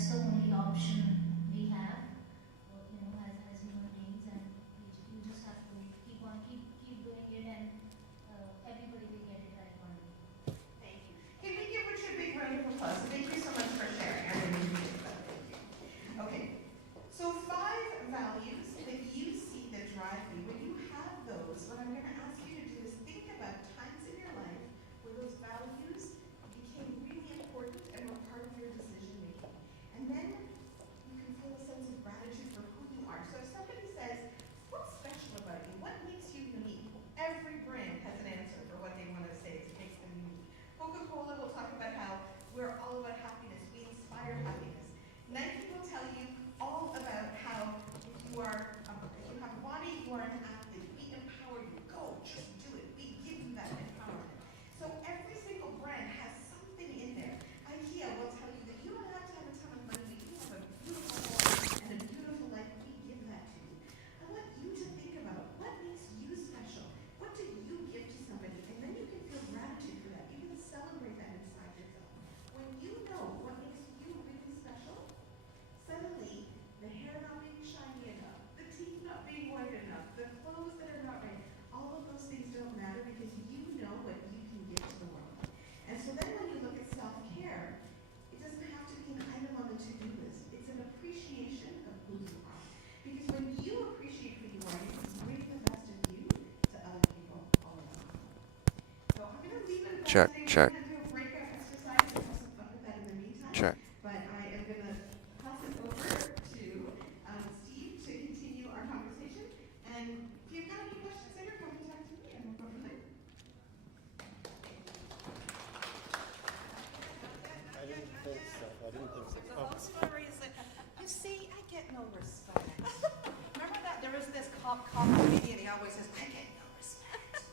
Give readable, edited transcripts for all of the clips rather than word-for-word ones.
that's the only option we have, as human beings, and you just have to keep on, keep doing it, and everybody will get it right one day. Thank you. Can we give Richard a big round of applause? Thank you so much for sharing. I really appreciate that. Thank you. Okay. So 5 values that you see that drive you. When you have those, what I'm going to ask you to do is think about times in your life where those values became really important and were part of your decision making. And then you can feel a sense of gratitude for who you are. So if somebody says, what's special about you? What makes you unique? Every brand has an answer for what they want to say to make them unique. Coca-Cola will talk about how we're all about happiness. We inspire happiness. Nike will tell you all about how if you have a body, you are an athlete. We empower you. Go, just do it. We give you that empowerment. So every single brand has something in there. IKEA will tell you that you don't have to have a ton of money. You have a beautiful home and a beautiful life. We give that to you. I want you to think about what makes you special. What do you give to somebody? And then you can feel gratitude for that. You can celebrate that inside yourself. When you know what makes you really special, suddenly the hair not being shiny enough, the teeth not being white enough, the clothes that are not right, all of those things don't matter because you know what you can give to the world. And so then when you look at self-care, it doesn't have to be an item on the to-do list. It's an appreciation of who you are. Because when you appreciate who you are, you can bring the best of you to other people all around. So I'm going to leave it at that Check, today. check, We're going to do a breakout exercise and have some fun with that in the meantime. check. But I am going to pass it over to Steve to continue our conversation. And if you've got any questions later, come and talk to me and we'll go from there. I didn't think so. The whole story is that, you see, I get no respect. Remember that there was this cop comedian, he always says, I get no respect.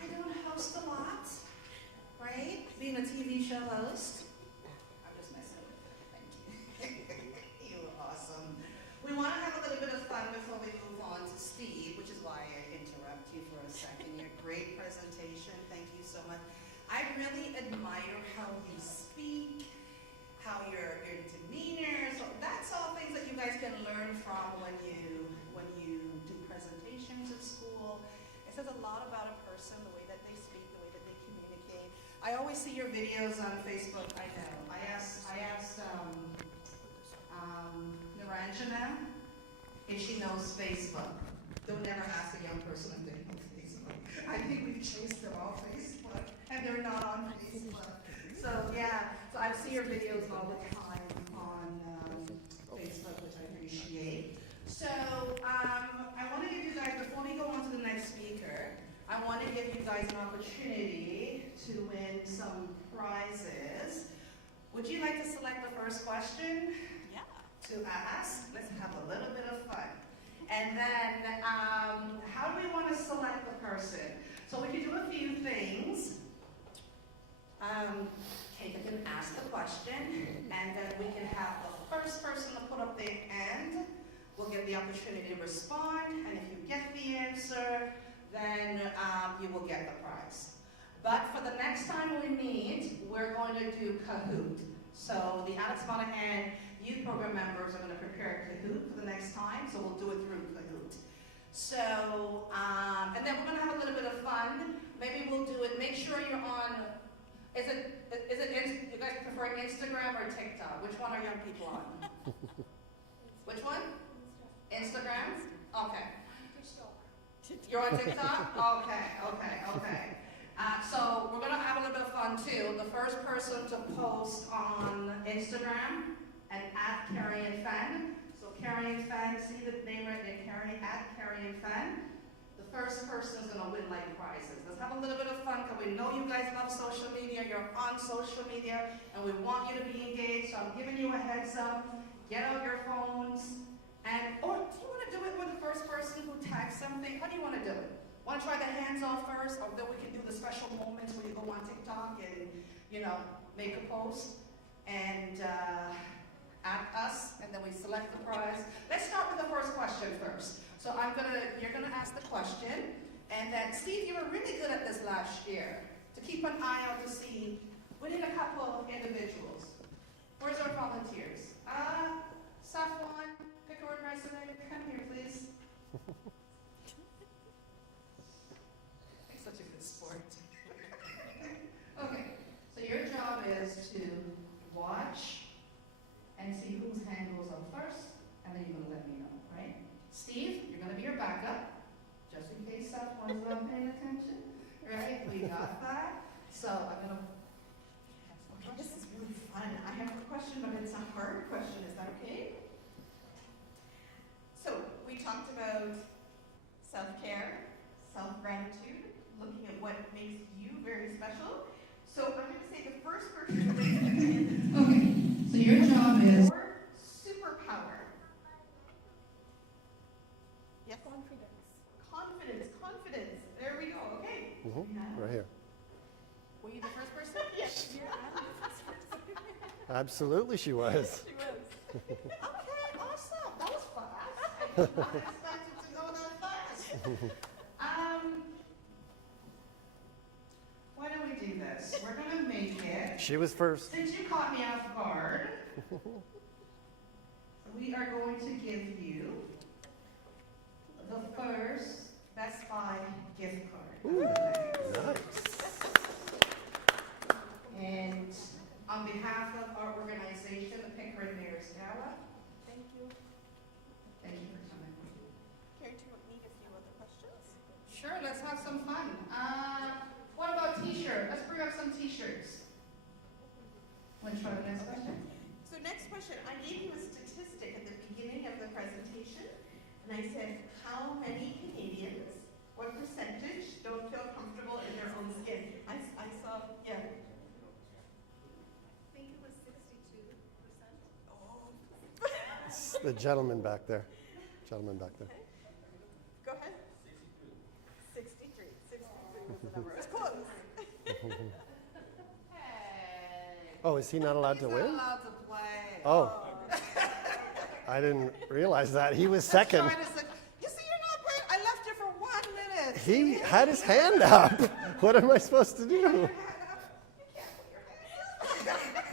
I don't host a lot, right? Being a TV show host. I'm just messing with you. Thank you. You were awesome. We want to have a little bit of fun before we move on to Steve, which is why I interrupt you for a second. Your great presentation. Thank you so much. I really admire how you speak, how your demeanor. So that's all things that you guys can learn from when you do presentations at school. It says a lot about a person, the way that they speak, the way that they communicate. I always see your videos on Facebook. I know. I asked Niranjana if she knows Facebook. Don't ever ask a young person if they know Facebook. I think we've chased them off Facebook, and they're not on Facebook. So yeah, so I see your videos all the time on Facebook, which I appreciate. So I want to give you guys, before we go on to the next speaker, I want to give you guys an opportunity to win some prizes. Would you like to select the first question? Yeah. To ask? Let's have a little bit of fun. And then, how do we want to select the person? So we can do a few things. Kate can ask the question, and then we can have the first person to put up their hand. We'll get the opportunity to respond, and if you get the answer, then you will get the prize. But for the next time we meet, we're going to do Kahoot. So the Alex Monaghan youth program members are going to prepare Kahoot for the next time, so we'll do it through Kahoot. So, and then we're going to have a little bit of fun. Maybe we'll do it, make sure you're on, you guys prefer Instagram or TikTok? Which one are young people on? Which one? Instagram? Okay. You're on TikTok? Okay. So we're going to have a little bit of fun too. The first person to post on Instagram and at Carion Fenn. So Carion Fenn, see the name right there, Carion Fenn. The first person is going to win like prizes. Let's have a little bit of fun because we know you guys love social media. You're on social media and we want you to be engaged. So I'm giving you a heads up. Get out your phones. And, or do you want to do it with the first person who tags something? How do you want to do it? Want to try the hands off first? Or then we can do the special moments where you go on TikTok and, make a post and at us, and then we select the prize. Let's start with the first question first. So you're gonna ask the question, and then Steve, you were really good at this last year, to keep an eye out to see, we need a couple of individuals. Where's our volunteers? Safwan, Pickering resident, come here, please. He's such a good sport. Okay, so your job is to watch and see whose hand goes up first, and then you're gonna let me know, right? Steve, you're gonna be your backup, just in case Safwan's not paying attention, right? We got that. So I'm gonna. Okay, this is really fun. I have a question, but it's a hard question. Is that okay? So, we talked about self-care, self-gratitude, looking at what makes you very special. So, I'm going to say the first person to raise their hand. Okay, so your job is. Your superpower. Yes? Confidence. Confidence. There we go. Okay. Right here. Were you the first person? Yes. Absolutely, she was. Okay, awesome. That was fast. I did not expect it to go that fast. Why don't we do this? We're going to make it. She was first. Since you caught me off guard, we are going to give you the first Best Buy gift card. Ooh, nice. And on behalf of our organization, the Pickering Mayor's Gala, Thank you. thank you for coming. Care to meet a few other questions? Sure, let's have some fun. What about t-shirt? Let's bring up some t-shirts. Want to try the next question? So next question, I gave you a statistic at the beginning of the presentation, and I said, how many Canadians, what percentage don't feel comfortable in their own skin? I saw, yeah. I think it was 62%. Oh. It's the gentleman back there. Gentleman back there. Go ahead. 63. 63 was the number. It's close. Hey. Oh, is he not allowed to He's win? not allowed to play. Oh. I didn't realize that. He was second. That's trying to say, you see, you're not playing. I left you for 1 minute. He had his hand up. What am I supposed to do? You can't put your hand up.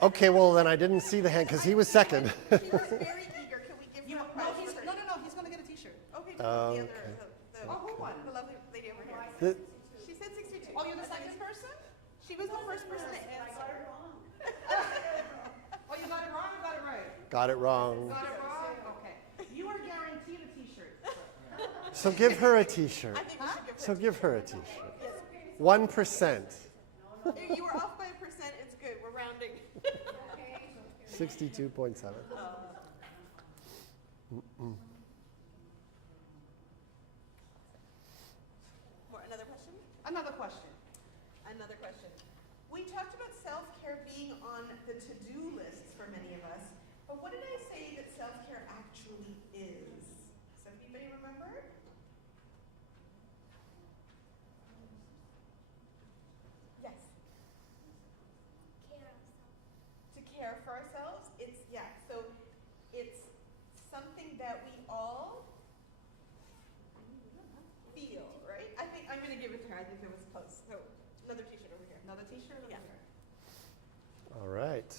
Okay, well then I didn't see the hand because he was second. He was very eager. Can we give him a No, prize? he's, for no, her? no, no, he's going to get a t-shirt. Okay, Oh, the other, okay. the, Oh, who won? the lovely lady over here. The- She said 62. Oh, you're the second person? She was the first person to answer. Oh, you got it wrong or got it right? Got it wrong. Got it wrong? Okay. You are guaranteed a t-shirt. So give her a t-shirt. I think we should give her. So give her a t-shirt. Yes. 1%. You were off by a percent. It's good. We're rounding. 62.7. Another question? Another question. Another question. We talked about self-care being on the to-do lists for many of us, but what did I say that self-care actually is? Does anybody remember? Yes. To care for ourselves? It's, yeah, so it's something that we all feel, right? I think, I'm gonna give it to her, I think it was close. So, another t-shirt over here. Another t-shirt over Yeah. here. All right.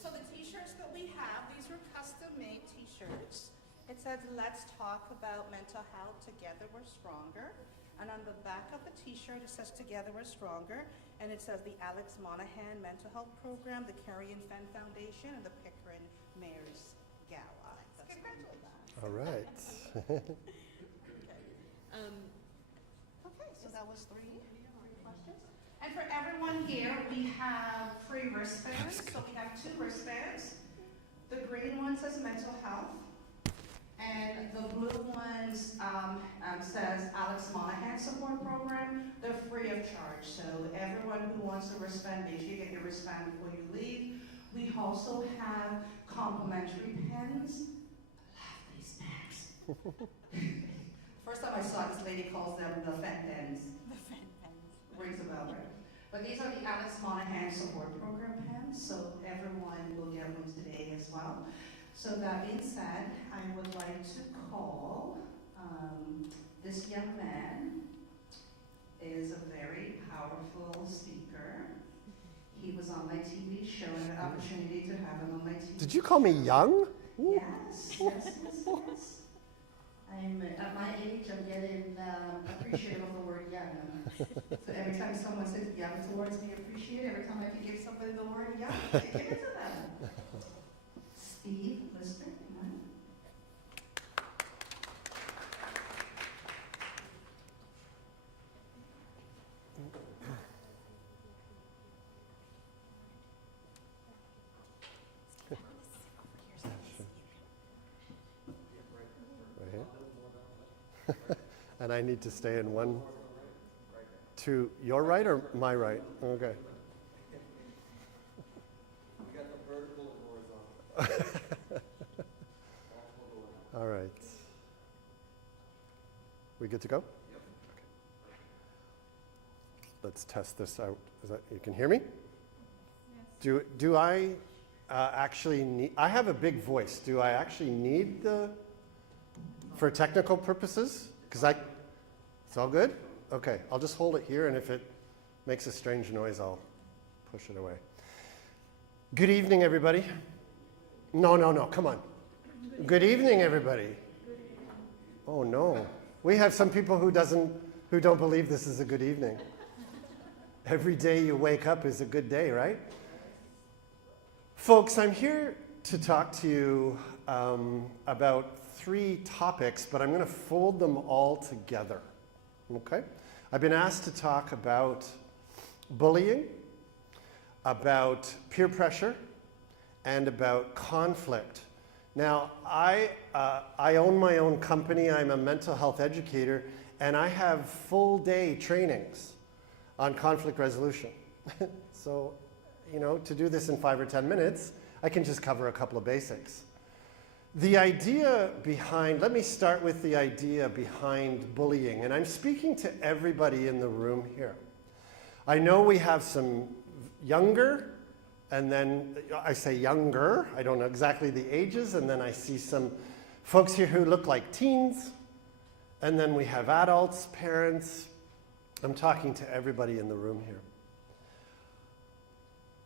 So the t-shirts that we have, these were custom-made t-shirts. It says, "Let's talk about mental health. Together we're stronger." And on the back of the t-shirt, it says, "Together we're stronger." And it says the Alex Monaghan Mental Health Program, the Carion Fenn Foundation, and the Pickering Mayor's Gala. That's Congratulations. All right. Okay, so that was three questions. And for everyone here, we have free wristbands. So we have 2 wristbands. The green one says mental health, and the blue ones says Alex Monaghan Support Program. They're free of charge, so everyone who wants a wristband, make sure you get your wristband before you leave. We also have complimentary pens. I love these pens. First time I saw it, this lady calls them the Fenn pens. The Fenn pens. Rings a bell, right? But these are the Alex Monaghan Support Program pens, so everyone will get one today as well. So that being said, I would like to call this young man is a very powerful speaker. He was on my TV show and an opportunity to have him on my TV. Did you call me young? Ooh. Yes, yes, yes, yes. I'm, at my age, I'm getting appreciative of the word young. So every time someone says young towards me, appreciate it. Every time I can give somebody the word young, I give it to them. Steve, listen, Right here. And I need to stay in one, to your right or my right? Okay. We got the vertical and horizontal. All right. We good to go? Yep. Okay. Let's test this out. Is that, you can hear me? Yes. Do I actually need, I have a big voice. Do I actually need for technical purposes? Because it's all good? Okay, I'll just hold it here, and if it makes a strange noise, I'll push it away. Good evening, everybody. No, come on. Good evening, everybody. Oh no, we have some people who don't believe this is a good evening. Every day you wake up is a good day, right? Folks, I'm here to talk to you about 3 topics, but I'm going to fold them all together. Okay? I've been asked to talk about bullying, about peer pressure, and about conflict. Now, I own my own company. I'm a mental health educator, and I have full-day trainings on conflict resolution. So, you know, to do this in 5 or 10 minutes, I can just cover a couple of basics. The idea behind, let me start with the idea behind bullying, and I'm speaking to everybody in the room here. I know we have some younger, and then I say younger, I don't know exactly the ages, and then I see some folks here who look like teens, and then we have adults, parents. I'm talking to everybody in the room here.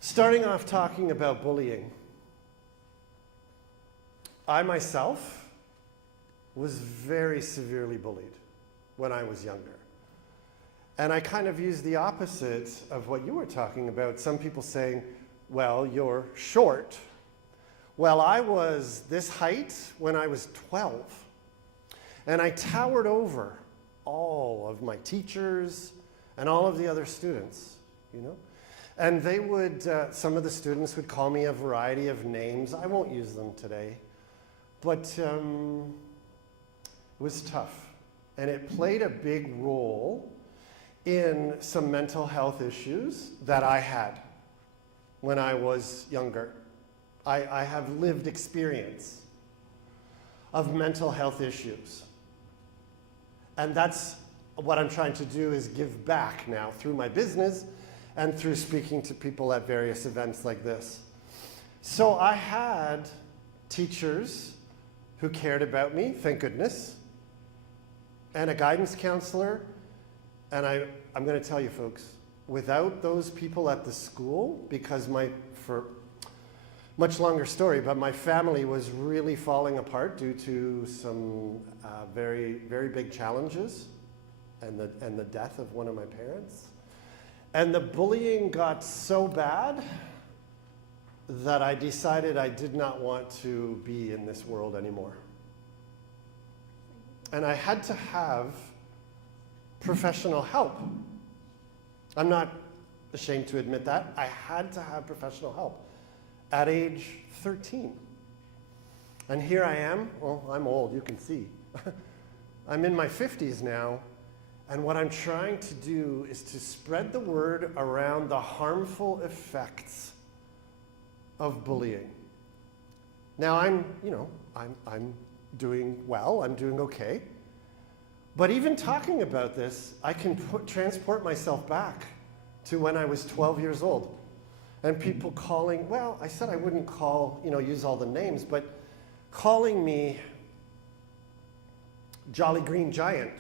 Starting off talking about bullying. I myself was very severely bullied when I was younger. And I kind of used the opposite of what you were talking about. Some people saying, well, you're short. Well, I was this height when I was 12. And I towered over all of my teachers and all of the other students, you know? And they would, some of the students would call me a variety of names. I won't use them today. But it was tough. And it played a big role in some mental health issues that I had when I was younger. I have lived experience of mental health issues. And that's what I'm trying to do, is give back now through my business and through speaking to people at various events like this. So I had teachers who cared about me, thank goodness, and a guidance counselor. And I'm going to tell you folks, without those people at the school, because for much longer story, but my family was really falling apart due to some very, very big challenges and the death of one of my parents. And the bullying got so bad that I decided I did not want to be in this world anymore. And I had to have professional help. I'm not ashamed to admit that. I had to have professional help at age 13. And here I am. Well, I'm old, you can see. I'm in my 50s now, and what I'm trying to do is to spread the word around the harmful effects of bullying. Now I'm doing well, I'm doing okay. But even talking about this, I can transport myself back to when I was 12 years old. And people calling, well, I said I wouldn't use all the names, but calling me Jolly Green Giant.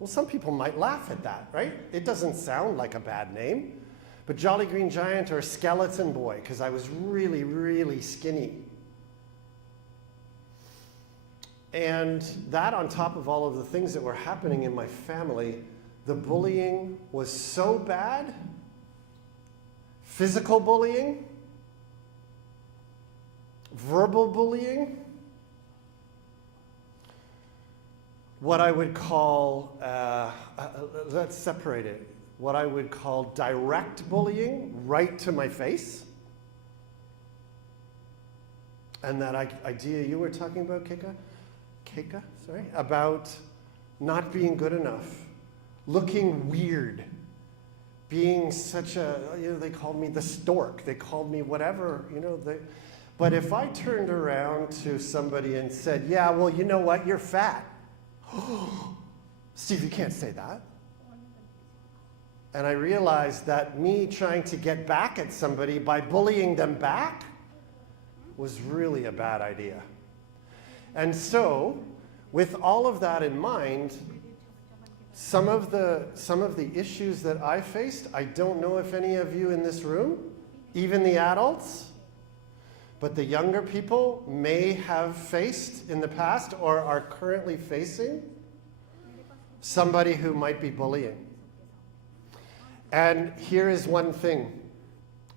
Well, some people might laugh at that, right? It doesn't sound like a bad name. but Jolly Green Giant or Skeleton Boy, because I was really, really skinny. And that on top of all of the things that were happening in my family, the bullying was so bad. Physical bullying, verbal bullying, what I would call, let's separate it, what I would call direct bullying, right to my face. And that idea you were talking about, Keika, about not being good enough, looking weird, being such a, they called me the stork, they called me whatever, but if I turned around to somebody and said, yeah, well, you know what, you're fat. Steve, you can't say that. And I realized that me trying to get back at somebody by bullying them back was really a bad idea. And so, with all of that in mind, some of the issues that I faced, I don't know if any of you in this room, even the adults, but the younger people may have faced in the past or are currently facing somebody who might be bullying. And here is one thing.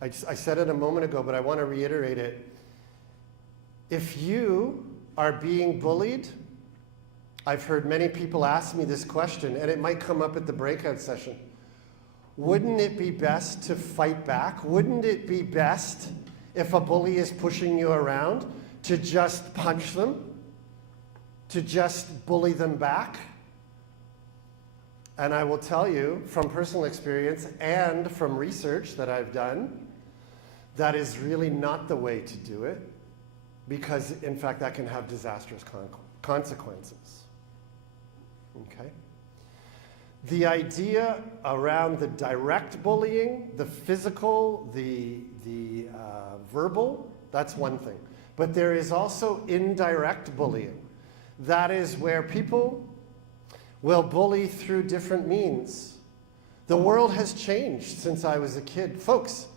I said it a moment ago, but I want to reiterate it. If you are being bullied, I've heard many people ask me this question, and it might come up at the breakout session. Wouldn't it be best to fight back? Wouldn't it be best if a bully is pushing you around to just punch them? To just bully them back? And I will tell you from personal experience and from research that I've done, that is really not the way to do it, because in fact that can have disastrous consequences. Okay? The idea around the direct bullying, the physical, the verbal, that's one thing. But there is also indirect bullying. That is where people will bully through different means. The world has changed since I was a kid. Folks,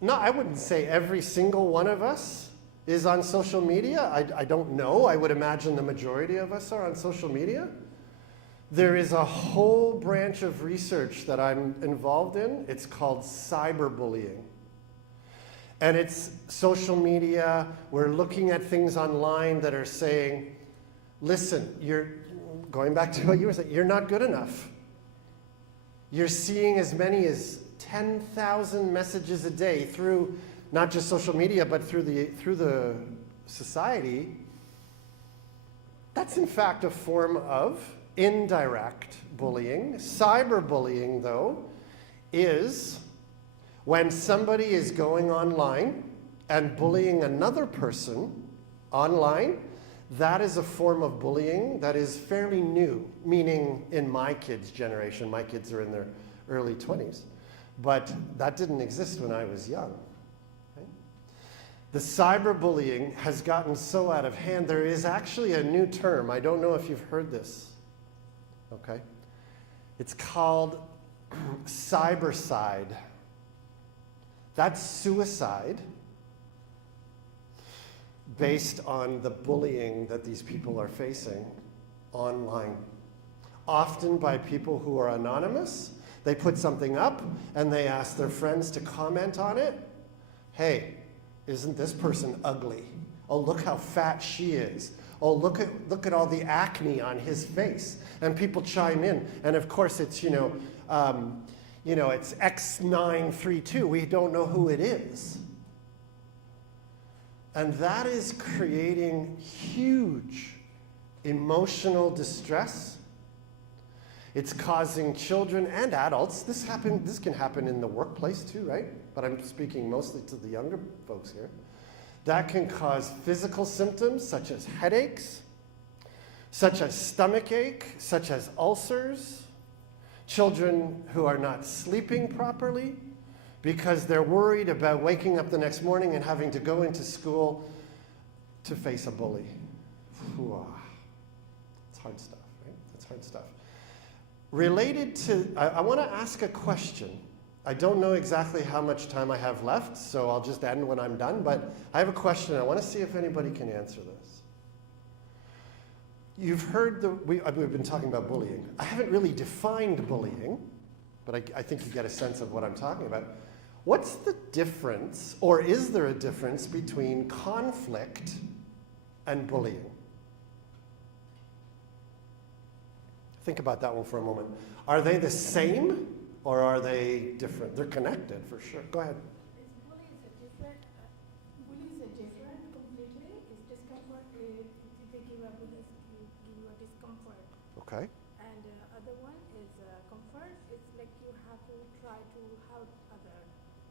no, I wouldn't say every single one of us is on social media. I don't know. I would imagine the majority of us are on social media. There is a whole branch of research that I'm involved in. It's called cyberbullying. And it's social media. We're looking at things online that are saying, listen, you're going back to what you were saying, you're not good enough. You're seeing as many as 10,000 messages a day through not just social media, but through the society. That's in fact a form of indirect bullying. Cyberbullying, though, is when somebody is going online and bullying another person online. That is a form of bullying that is fairly new, meaning in my kids' generation. My kids are in their early 20s. But that didn't exist when I was young. Right? The cyberbullying has gotten so out of hand, there is actually a new term. I don't know if you've heard this. Okay? It's called cybercide. That's suicide based on the bullying that these people are facing online. Often by people who are anonymous. They put something up and they ask their friends to comment on it. Hey, isn't this person ugly? Oh, look how fat she is. Oh, look at all the acne on his face. And people chime in. And of course it's, it's X932. We don't know who it is. And that is creating huge emotional distress. It's causing children and adults. This can happen in the workplace too, right? But I'm speaking mostly to the younger folks here. That can cause physical symptoms such as headaches, such as stomach ache, such as ulcers, children who are not sleeping properly because they're worried about waking up the next morning and having to go into school to face a bully. It's hard stuff, right? It's hard stuff. Related to, I want to ask a question, I don't know exactly how much time I have left, so I'll just end when I'm done, but I have a question. I want to see if anybody can answer this. You've heard we've been talking about bullying. I haven't really defined bullying, but I think you get a sense of what I'm talking about. What's the difference, or is there a difference between conflict and bullying? Think about that one for a moment. Are they the same, or are they different? They're connected, for sure. Go ahead. Bully is a different completely. It's discomfort. If they give a bully, give you a discomfort. Okay. And other one is comfort. It's like you have to try to help other.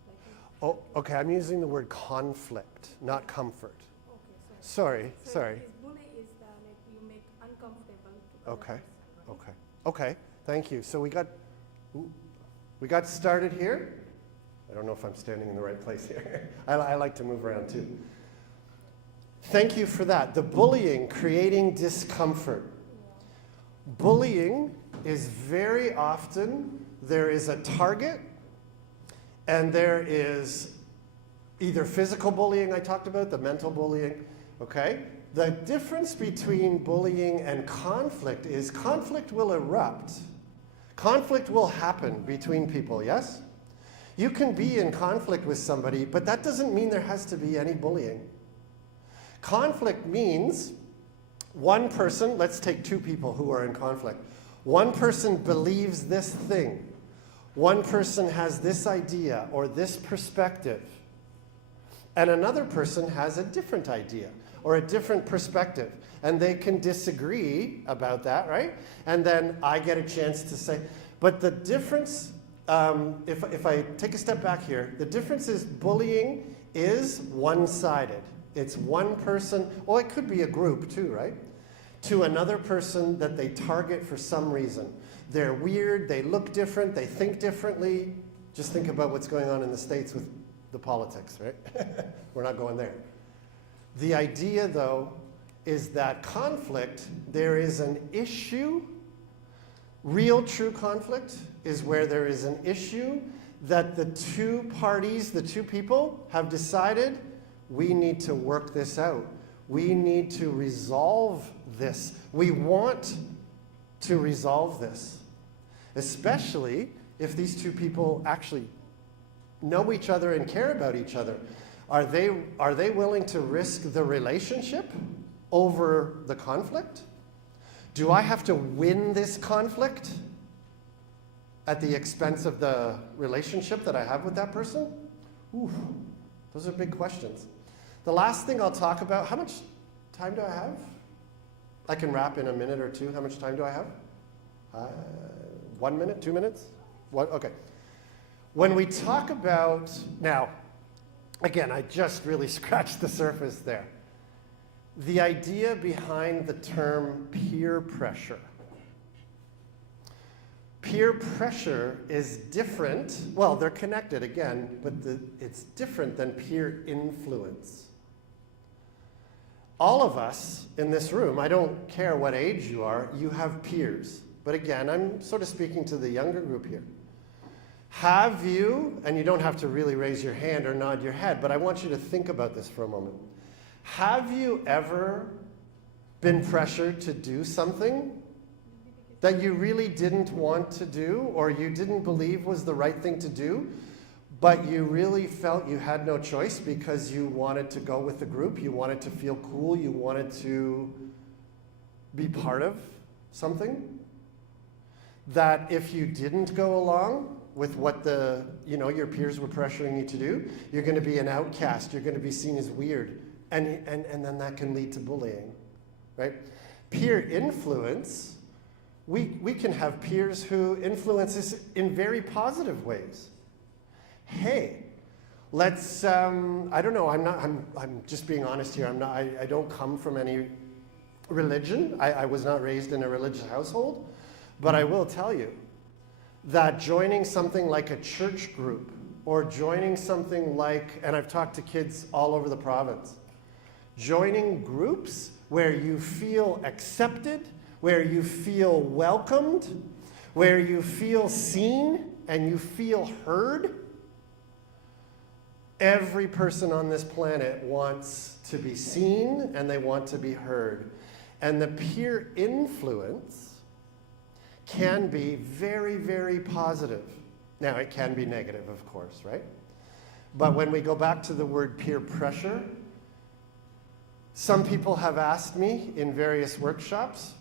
Like you Oh, okay. I'm using the word conflict, not comfort. okay, Sorry. So this bully is like you make uncomfortable to other Okay. person, right? Okay. Okay. Thank you. So we got started here. I don't know if I'm standing in the right place here. I like to move around too. Thank you for that. The bullying, creating discomfort. Bullying is very often, there is a target, and there is either physical bullying I talked about, the mental bullying, okay? The difference between bullying and conflict is conflict will erupt. Conflict will happen between people, yes? You can be in conflict with somebody, but that doesn't mean there has to be any bullying. Conflict means one person, let's take two people who are in conflict. One person believes this thing. One person has this idea or this perspective. And another person has a different idea or a different perspective. And they can disagree about that, right? And then I get a chance to say, but the difference, if I take a step back here, the difference is bullying is one-sided. It's one person, well, it could be a group too, right? To another person that they target for some reason. They're weird, they look different, they think differently. Just think about what's going on in the States with the politics, right? We're not going there. The idea, though, is that conflict, there is an issue. Real true conflict is where there is an issue that the two parties, the two people, have decided we need to work this out. We need to resolve this. We want to resolve this. Especially if these two people actually know each other and care about each other. Are they willing to risk the relationship over the conflict? Do I have to win this conflict at the expense of the relationship that I have with that person? Ooh, those are big questions. The last thing I'll talk about, how much time do I have? I can wrap in a minute or two. How much time do I have? 1 minute, 2 minutes? What? Okay. When we talk about, now, again, I just really scratched the surface there. The idea behind the term peer pressure. Peer pressure is different, well, they're connected again, but it's different than peer influence. All of us in this room, I don't care what age you are, you have peers. But again, I'm sort of speaking to the younger group here. Have you, and you don't have to really raise your hand or nod your head, but I want you to think about this for a moment. Have you ever been pressured to do something that you really didn't want to do or you didn't believe was the right thing to do, but you really felt you had no choice because you wanted to go with the group, you wanted to feel cool, you wanted to be part of something? That if you didn't go along with what your peers were pressuring you to do, you're going to be an outcast, you're going to be seen as weird. And then that can lead to bullying, right? Peer influence, we can have peers who influence us in very positive ways. Hey, let's, I don't know, I'm just being honest here, I don't come from any religion. I was not raised in a religious household, but I will tell you that joining something like a church group or joining something like, and I've talked to kids all over the province, joining groups where you feel accepted, where you feel welcomed, where you feel seen, and you feel heard, every person on this planet wants to be seen and they want to be heard. And the peer influence can be very, very positive. Now, it can be negative, of course, right? But when we go back to the word peer pressure, some people have asked me in various workshops,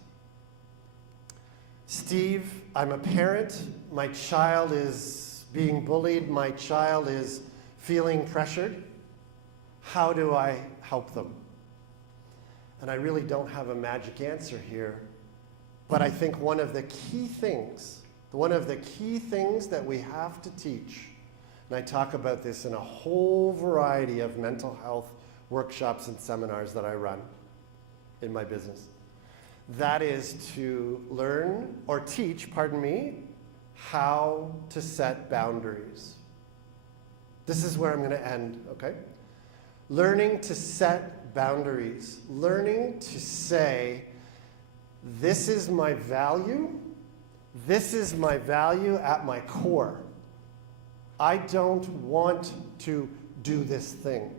Steve, I'm a parent, my child is being bullied, my child is feeling pressured. How do I help them? And I really don't have a magic answer here, but I think one of the key things that we have to teach, and I talk about this in a whole variety of mental health workshops and seminars that I run in my business, that is to learn or teach, pardon me, how to set boundaries. This is where I'm going to end, okay? Learning to set boundaries. Learning to say, this is my value. This is my value at my core. I don't want to do this thing.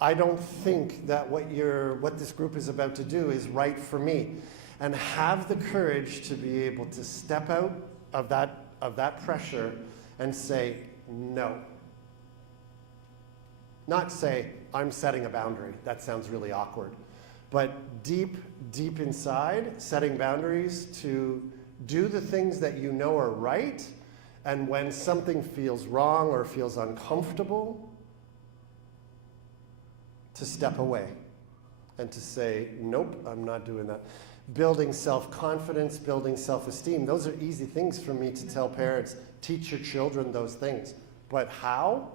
I don't think that what this group is about to do is right for me. And have the courage to be able to step out of that pressure and say, no. Not say, I'm setting a boundary. That sounds really awkward. But deep, deep inside, setting boundaries to do the things that you know are right, and when something feels wrong or feels uncomfortable, to step away and to say, nope, I'm not doing that. Building self-confidence, building self-esteem, those are easy things for me to tell parents. Teach your children those things. But how?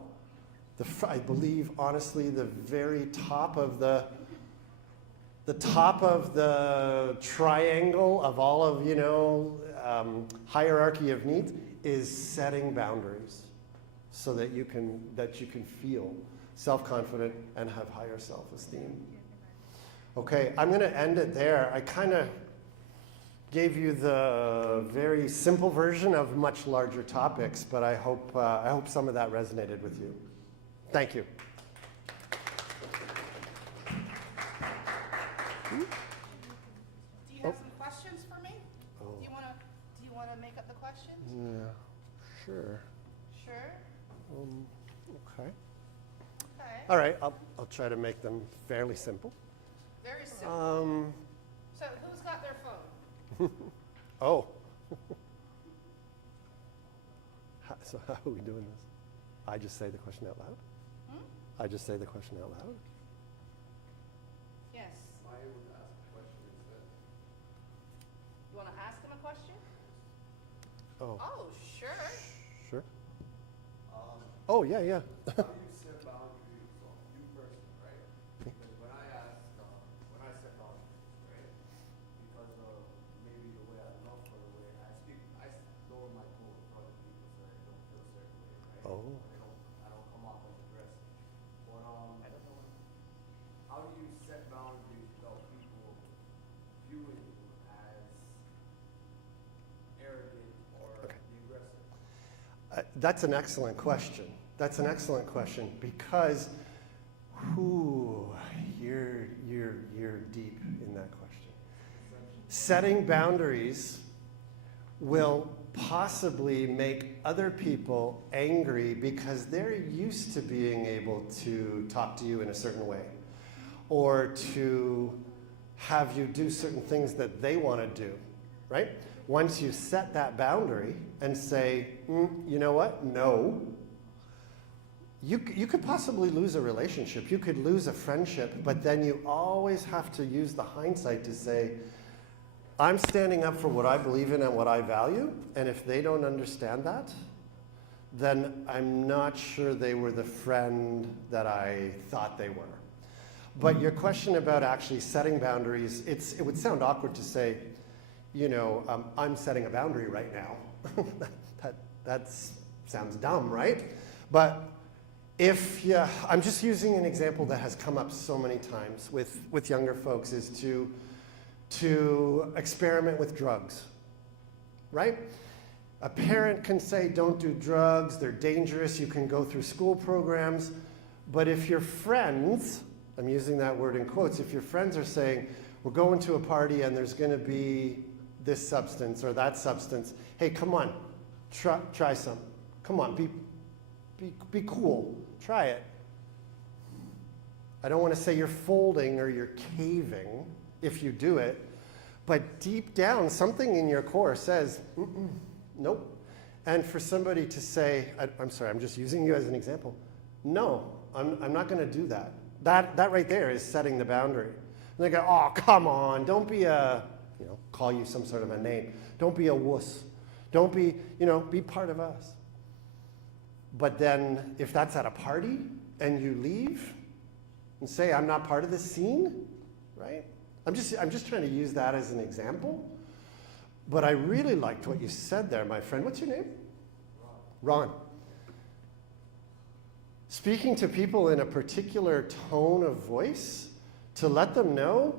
I believe, honestly, the very top of the triangle of all of, hierarchy of needs is setting boundaries so that you can feel self-confident and have higher self-esteem. Okay, I'm going to end it there. I kind of gave you the very simple version of much larger topics, but I hope some of that resonated with you. Thank you. Do you have some questions for me? Oh. Do you want to make up the questions? Yeah, sure. Sure. Okay. Okay. All right, I'll try to make them fairly simple. Very simple. So who's got their phone? Oh. So how are we doing this? I just say the question out loud? I just say the question out loud? Yes. I would ask a question instead. You want to ask them a question? Oh, Oh, sure. sure. Oh, yeah. How do you set boundaries on you personally, right? Because when I set boundaries, right? Because of maybe the way I look or the way I speak, I lower my tone in front of people so they don't feel a certain way, right? Oh. I don't come off as aggressive. But I don't know. How do you set boundaries without people viewing you as arrogant or Okay. the aggressor? That's an excellent question. That's an excellent question because, you're deep in that question. Setting boundaries will possibly make other people angry because they're used to being able to talk to you in a certain way or to have you do certain things that they want to do, right? Once you set that boundary and say, you know what, no, you could possibly lose a relationship. You could lose a friendship, but then you always have to use the hindsight to say, I'm standing up for what I believe in and what I value, and if they don't understand that, then I'm not sure they were the friend that I thought they were. But your question about actually setting boundaries, it would sound awkward to say, I'm setting a boundary right now. that sounds dumb, right? But I'm just using an example that has come up so many times with younger folks is to experiment with drugs, right? A parent can say, don't do drugs, they're dangerous, you can go through school programs. But if your friends, I'm using that word in quotes, if your friends are saying, we're going to a party and there's going to be this substance or that substance, hey, come on, try some. Come on, be cool, try it. I don't want to say you're folding or you're caving if you do it, but deep down, something in your core says, nope. And for somebody to say, I'm sorry, I'm just using you as an example. No, I'm not going to do that. That right there is setting the boundary. And they go, oh, come on, don't be a, call you some sort of a name. Don't be a wuss. Don't be, be part of us. But then if that's at a party and you leave and say, I'm not part of this scene, right? I'm just trying to use that as an example. But I really liked what you said there, my friend. What's your name? Ron. Speaking to people in a particular tone of voice to let them know,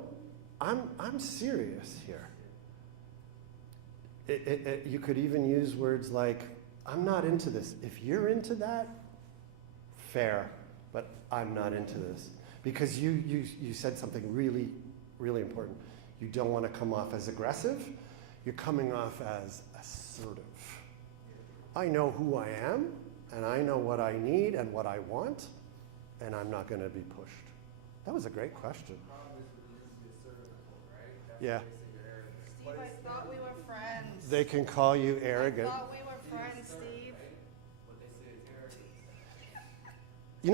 I'm serious here. You could even use words like, I'm not into this. If you're into that, fair, but I'm not into this. Because you said something really, really important. You don't want to come off as aggressive. You're coming off as assertive. I know who I am, and I know what I need and what I want, and I'm not going to be pushed. That was a great question. Yeah. Steve, I thought we were friends. They can call you arrogant. I thought we were friends, Steve.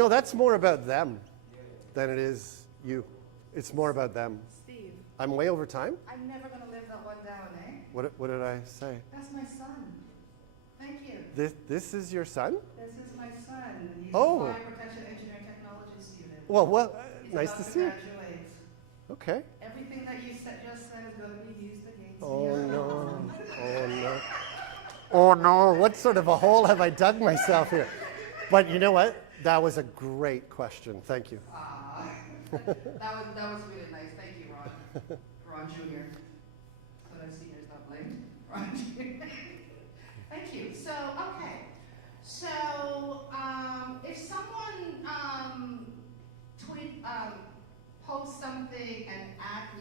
That's more about them than it is you. It's more about them. Steve, I'm way over time? I'm never going to live that one down, eh? What did I say? That's my son. Thank you. This is your son? This is my son. He's Oh. a fire protection engineering technology student. Well, He's nice about to see you. graduate. Okay. Everything that you just said is going to be used against Oh you. no. Oh no. Oh no. What sort of a hole have I dug myself here? But you know what? That was a great question. Thank you. That was really nice. Thank you, Ron. Ron Jr. So that senior's not blamed. Ron Jr. Thank you. So, okay. So, if someone posts something and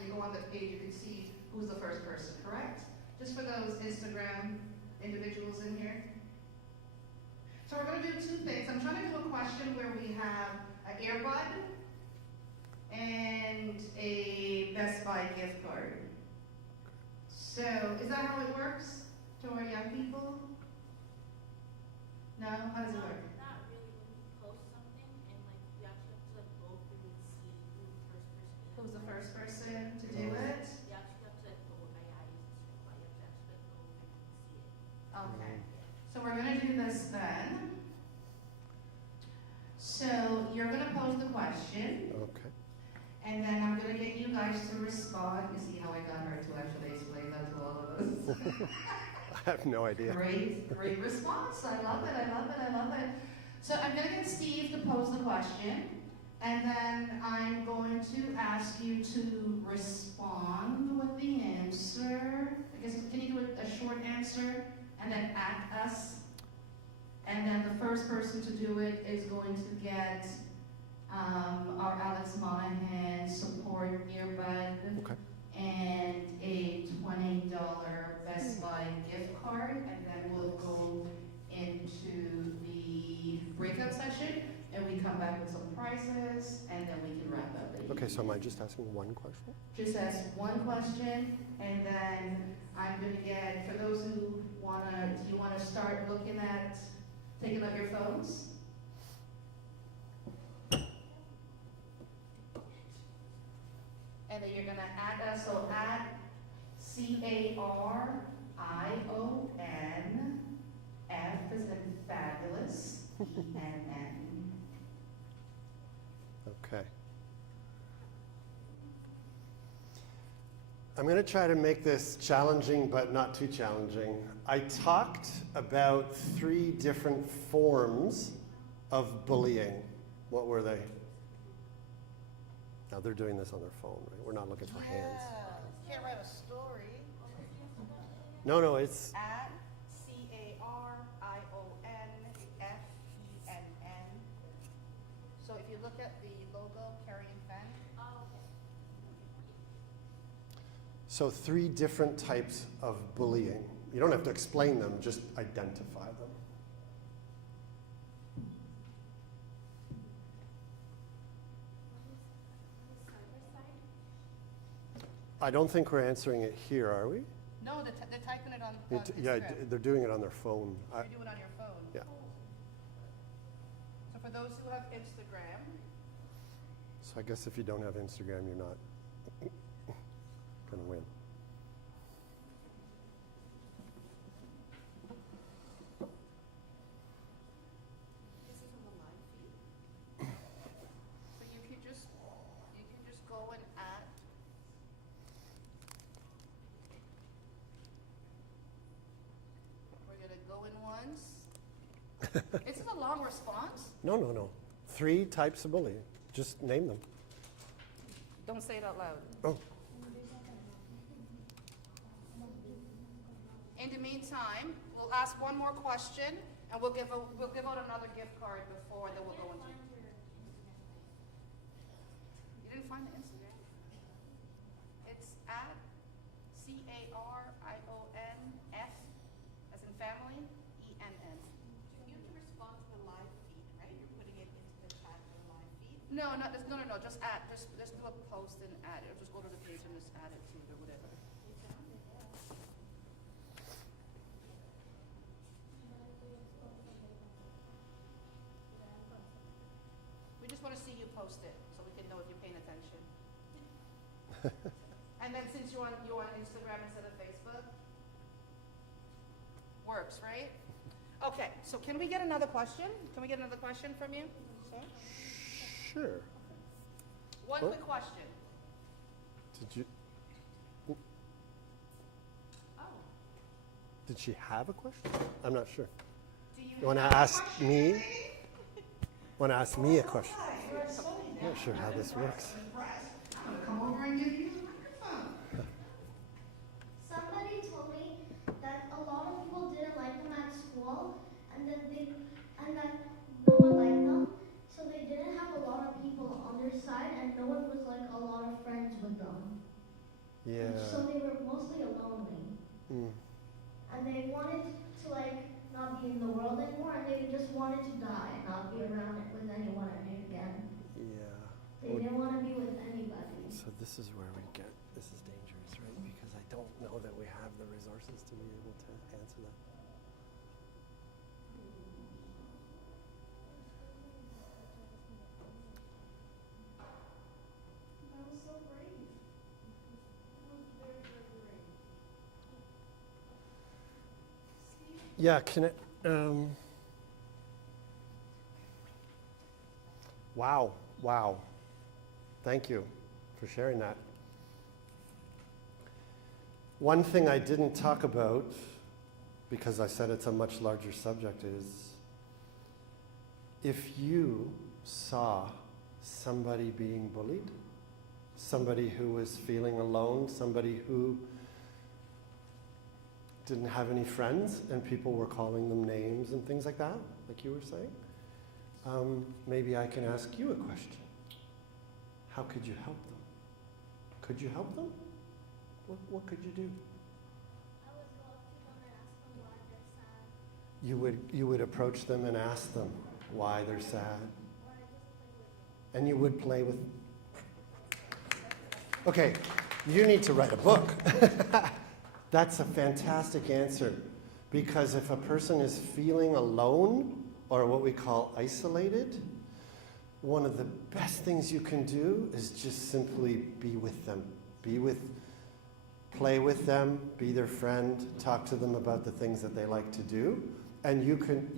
you go on the page, you can see who's the first person, correct? Just for those Instagram individuals in here. So we're going to do two things. I'm trying to do a question where we have an earbud and a Best Buy gift card. So, is that how it works to our young people? No? How does it work? Not really. When you post something and you actually have to go through and see who the first person is. Who's the first person to do it? You actually have to go. I use this but you have to actually go through and see it. Okay. So we're going to do this then. So you're going to pose the question, Okay. and then I'm going to get you guys to respond. You see how I got her to actually explain that to all of us? I have no idea. Great response. I love it. So I'm going to get Steve to pose the question, and then I'm going to ask you to respond with the answer. I guess, can you do a short answer, and then at us? And then the first person to do it is going to get our Alex Monaghan support earbud Okay. and a $20 Best Buy gift card, and then we'll go into the breakout session, and we come back with some prizes, and then we can wrap up the Okay, so evening. am I just asking one question? Just ask one question, and then I'm going to get, for those who do you want to start looking at, taking out your phones? And then you're going to add us, so add CARION, F is in fabulous, ENN. Okay. I'm going to try to make this challenging, but not too challenging. I talked about 3 different forms of bullying. What were they? Now they're doing this on their phone, right? We're not looking for hands. Can't write a story. No, it's At CARION. you look at the logo, Carion Fenn. Oh, okay. So 3 different types of bullying. You don't have to explain them, just identify them. I don't think we're answering it here, are we? No, they're typing it on Yeah, Instagram. they're doing it on their phone. You're doing it on your phone. Yeah. So for those who have Instagram, So I guess if you don't have Instagram, you're not gonna win. this is on the live feed. So you can just go and add. We're gonna go in once. Is it a long response? No. 3 types of bullying. Just name them. Don't say it out loud. Oh, In the meantime, we'll ask one more question, and we'll give out another gift card before then we'll go into. You didn't find the Instagram? It's at CARIONF, as in family, ENN. You have to respond to the live feed, right? You're putting it into the chat for the live feed. No, just add, just do a post and add it, or just go to the page and just add it to it or whatever. We just want to see you post it, so we can know if you're paying attention. And then since you're on Instagram instead of Facebook, works, right? Okay, so can we get another question? Can we get another question from you? Sir? sure. One Well- quick question. Did you? Oh, Did she have a question? I'm not sure. do You want to have a ask question, me? lady? Want to ask me a question? Hi, you're excited I'm not sure how this works. I'm gonna come over and give you the microphone. Somebody told me that a lot of people didn't like them at school, and that no one liked them, so they didn't have a lot of people on their side, and no one was like a lot of friends with them. Yeah. So they were mostly lonely, Mm. and they wanted to like not be in the world anymore, and they just wanted to die and not be around it with anyone again. Yeah. They didn't want to be with anybody. So this is where we get, this is dangerous, right? Because I don't know that we have the resources to be able to answer that. That was so brave. That was very, very brave. Steve? Yeah, can it, wow. Thank you for sharing that. One thing I didn't talk about, because I said it's a much larger subject, is if you saw somebody being bullied, somebody who was feeling alone, somebody who didn't have any friends and people were calling them names and things like that, like you were saying, maybe I can ask you a question. How could you help them? Could you help them? What could you do? I would go up to them and ask them why they're sad. You would approach them and ask them why they're sad. Or I just play with them. And you would play with. Okay, you need to write a book. That's a fantastic answer. Because if a person is feeling alone, or what we call isolated, one of the best things you can do is just simply be with them. Play with them, be their friend, talk to them about the things that they like to do, and you can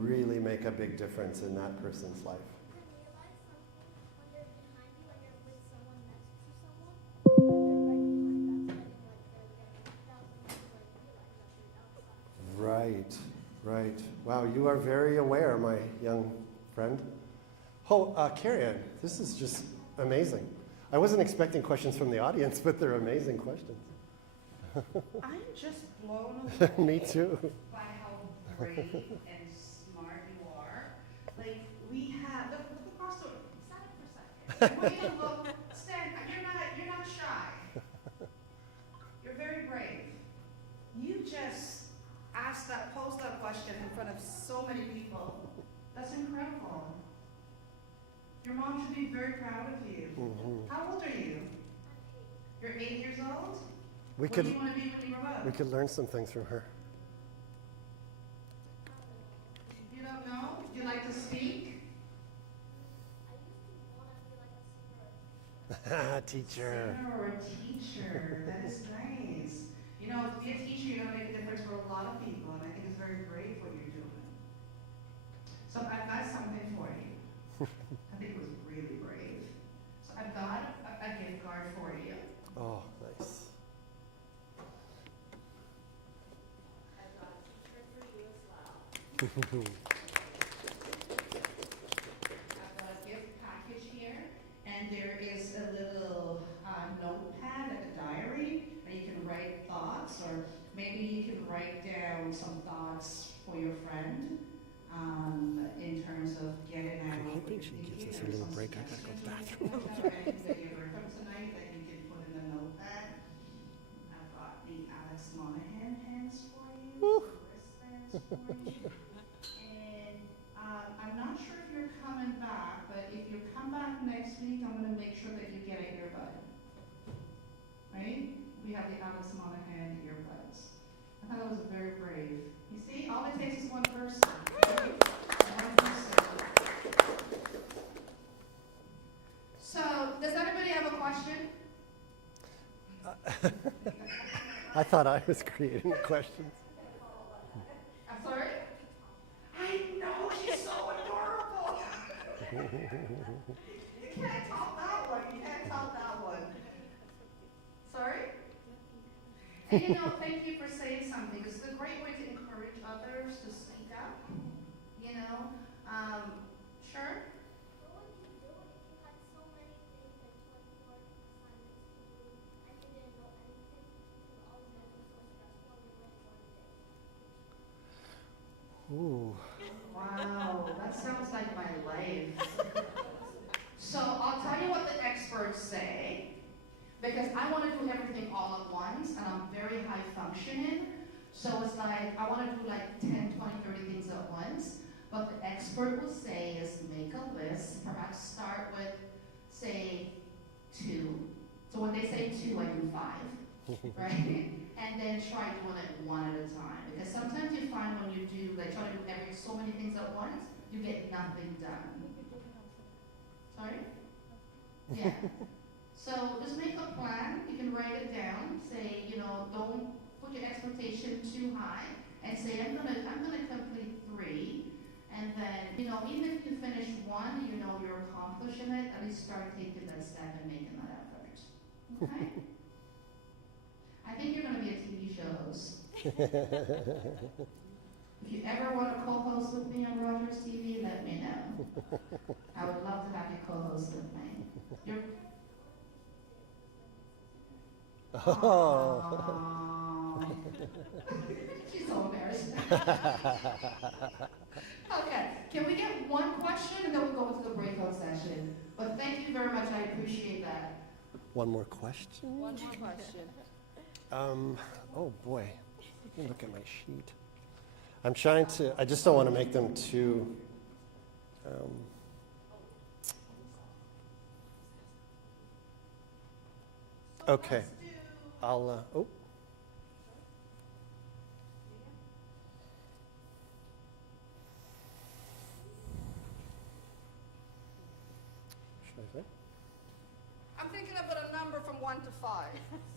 really make a big difference in that person's life. You can realize something when you're behind you and you're with someone, and they're right behind, that's when you're like they're getting knocked out, and you realize that they're outside. Right. Wow, you are very aware, my young friend. Oh, Carion, this is just amazing. I wasn't expecting questions from the audience, but they're amazing questions. I'm just blown away. Me too. By how brave and smart you are. Like, we have, look across I want you to look, Stan, you're not shy. You're very brave. You just posed that question in front of so many people. That's incredible. Your mom should be very proud of you. How old are you? You're 8 years old? We What do could you want to be when you grow up? we could learn some things from her. You don't know? Do you like to speak? Teacher. Singer or a teacher. That is nice. You know, to be a teacher, you're going to make a difference for a lot of people, and I think it's very brave what you're doing. So I've got something for you. I think it was really brave. So I've got a gift card for you. Oh, nice. I've got a t-shirt for you as well. I've got a gift package here, and there is a little notepad, like a diary, where you can write thoughts, or maybe you can write down some thoughts for your friend in terms of getting out. I'm hoping what she you're gives us a thinking, or little some break. I gotta go to the suggestions bathroom. or anything that you heard from tonight that you can put in the notepad. I've got the Alex Monaghan hands for you, the wristbands for you. And I'm not sure if you're coming back, but if you come back next week, I'm gonna make sure that you get an earbud. Right? We have the Alex Monaghan earbuds. I thought that was very brave. You see, all it takes is one person. Right? One person. So, does anybody have a question? I thought I was creating the questions. I'm sorry? I know, she's so adorable. You can't top that one. You can't top that one. Sorry? And you know, thank you for saying something. This is a great way to encourage others to speak up. You know, sure. What would you do if you had so many things like 24 assignments to do and you didn't know anything? You always get so stressful and you're like one day. Ooh. Wow, that sounds like my life. So I'll tell you what the experts say, because I want to do everything all at once, and I'm very high functioning. So it's like, I want to do like 10, 20, 30 things at once. What the expert will say is make a list, perhaps start with, say, 2. So when they say 2, I do 5, right? And then try doing it one at a time. Because sometimes you find when you do, like try to do so many things at once, you get nothing done. Sorry? Yeah. So just make a plan. You can write it down. Say, you know, don't put your expectation too high, and say I'm gonna complete 3, and then you know even if you finish 1, you know you're accomplishing it. At least start taking that step and making that effort. Okay. I think you're gonna be a TV show host. If you ever want to co-host with me on Rogers TV, let me know. I would love to have you co-host with me. You're Oh. She's so embarrassed. Okay, can we get one question and then we'll go into the breakout session? But thank you very much, I appreciate that. One more question? One more question. Oh boy, let me look at my sheet. I'm trying to, I just don't want to make them too, okay. I'll, oh. Should I say? I'm thinking about a number from 1 to 5.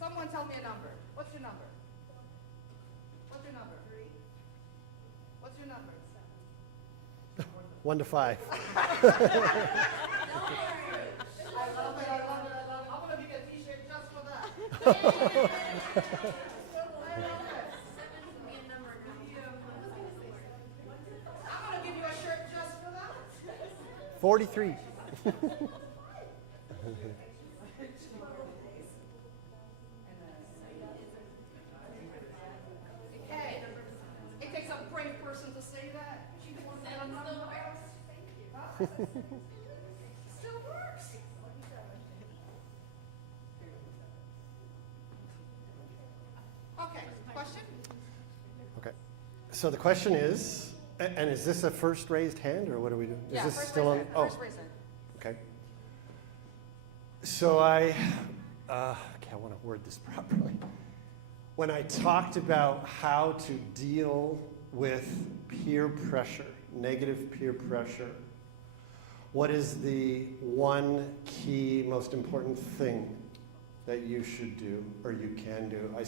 Someone tell me a number. What's your number? What's your number? 3. What's your number? 1 to 5. I love it, I love it, I love it. I'm gonna make a t-shirt just for that. I love it. I'm gonna give you a shirt just for that. 43. Hey, it takes a brave person to say that. She wants that on number. Still works. question? Okay. So the question is, and is this a first raised hand, or what are we doing? Yeah, Is this first still on? raise hand, Oh, first raise hand. okay. So okay, I want to word this properly. When I talked about how to deal with peer pressure, negative peer pressure, what is the one key, most important thing that you should do or you can do? I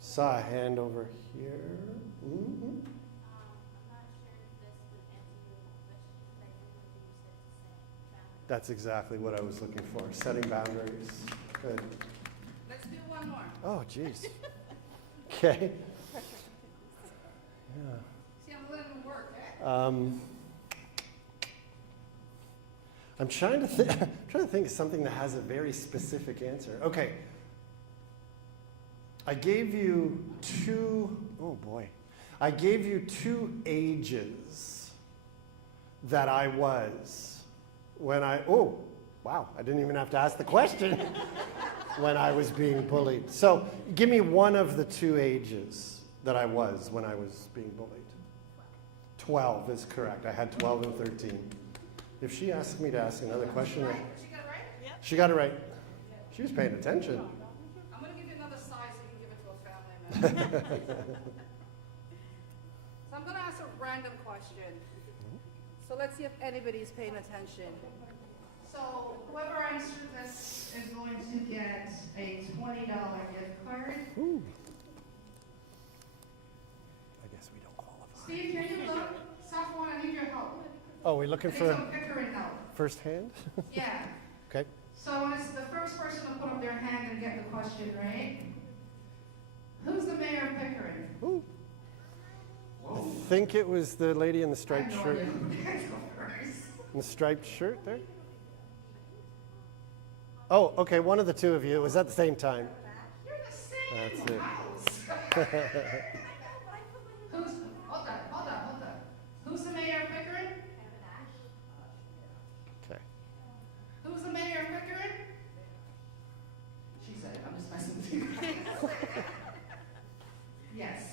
saw a hand over here. Mm-hmm. I'm not sure if this would answer your question, but I do know that you said to set boundaries. That's exactly what I was looking for. Setting boundaries. Good. Let's do one more. Oh, jeez. Okay. Yeah. See, I'm letting them work, eh? I'm trying to think of something that has a very specific answer. Okay. I gave you I gave you two ages that I was when I didn't even have to ask the question when I was being bullied. So give me one of the two ages that I was when I was being bullied. 12 is correct. I had 12 and 13. If she asked me to ask another question, Right? She got it right? Yeah. she got it right. She was paying attention. I'm going to give you another size so you can give it to a family member. So I'm going to ask a random question. So let's see if anybody's paying attention. So whoever answered this is going to get a $20 gift card. Ooh. I guess we don't qualify. Steve, can you look? Sophomore, I need your help. Oh, we're looking I need for some Pickering help. first hand? Yeah. Okay. So it's the first person to put up their hand and get the question, right? Who's the mayor of Pickering? Ooh. I think it was the lady in the striped I have no shirt. idea who can go first. In the striped shirt there? Oh, okay, one of the two of you. It was at the same time. You're the same That's it. house. Hold on. Who's the mayor of Pickering? Okay. Who's the mayor of Pickering? She said, I'm just messing with you. Yes.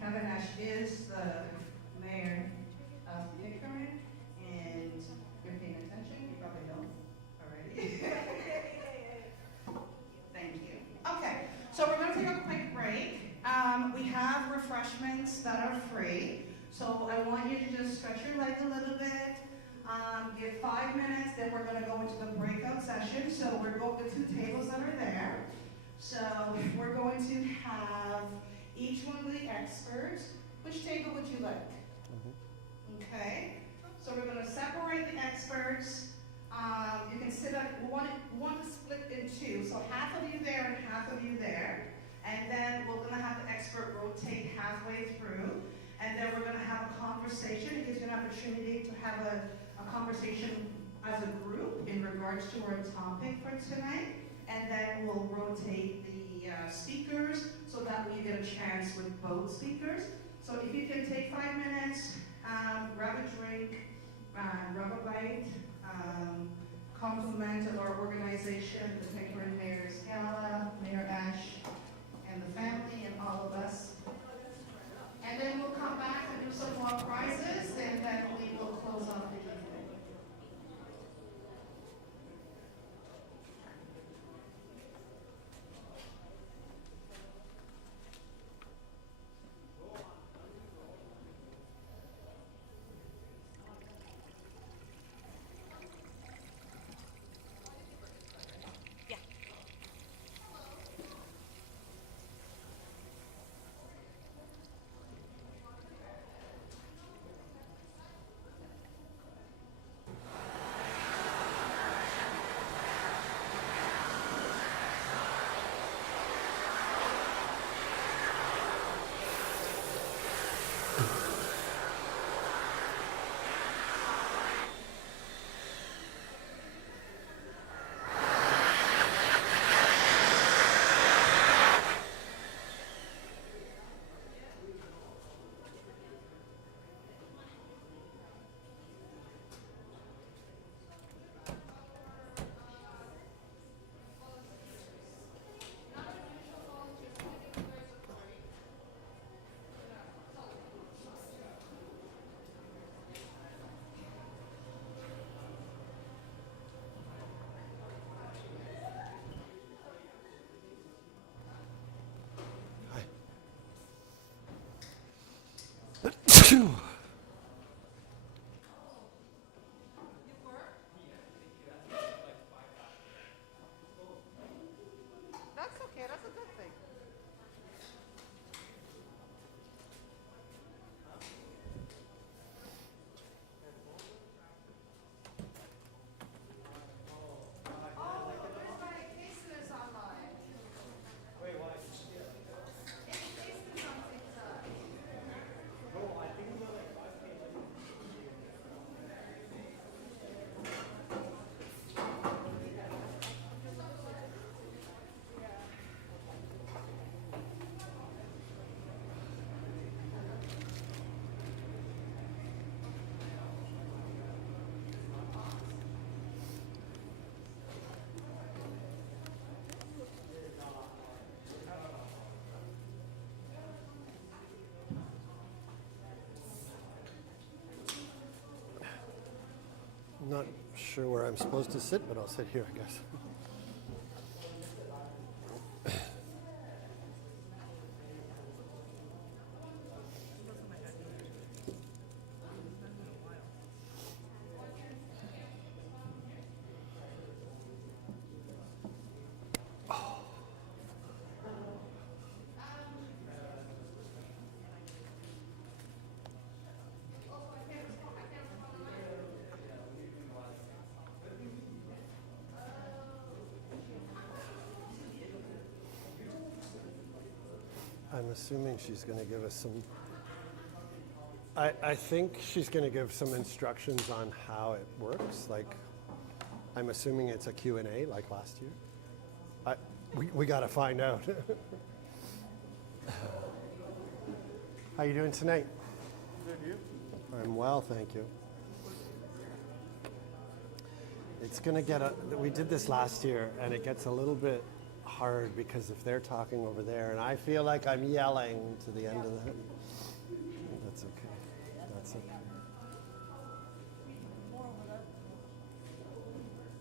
Kevin Ash is the mayor of Pickering, and you're paying attention, you probably know already. Thank you. Okay, so we're gonna take a quick break. We have refreshments that are free, so I want you to just stretch your legs a little bit. Give 5 minutes, then we're gonna go into the breakout session. So we're going to the 2 tables that are there. So we're going to have each one of the experts. Which table would you like? Okay, so we're going to separate the experts. You can sit up, we want to split in 2, so half of you there and half of you there. And then we're going to have the expert rotate halfway through. And then we're going to have a conversation. It gives you an opportunity to have a conversation as a group in regards to our topic for tonight. And then we'll rotate the speakers so that we get a chance with both speakers. So if you can take 5 minutes, grab a drink, grab a bite, compliment of our organization, the Pickering Mayor's Gala, Mayor Ash, and the family, and all of us. And then we'll come back and do some more prizes, and then we will close off the evening. That's okay, that's a good thing. Oh, where's my cases online? Wait, why? Any cases on TikTok? I'm not sure where I'm supposed to sit, but I'll sit here, I guess. I'm assuming she's going to give us some. I think she's going to give some instructions on how it works. Like, I'm assuming it's a Q&A like last year. We got to find out. How you doing tonight? Good, you? I'm well, thank you. It's going to get we did this last year, and it gets a little bit hard because if they're talking over there, and I feel like I'm yelling to the end of that. That's okay. That's okay.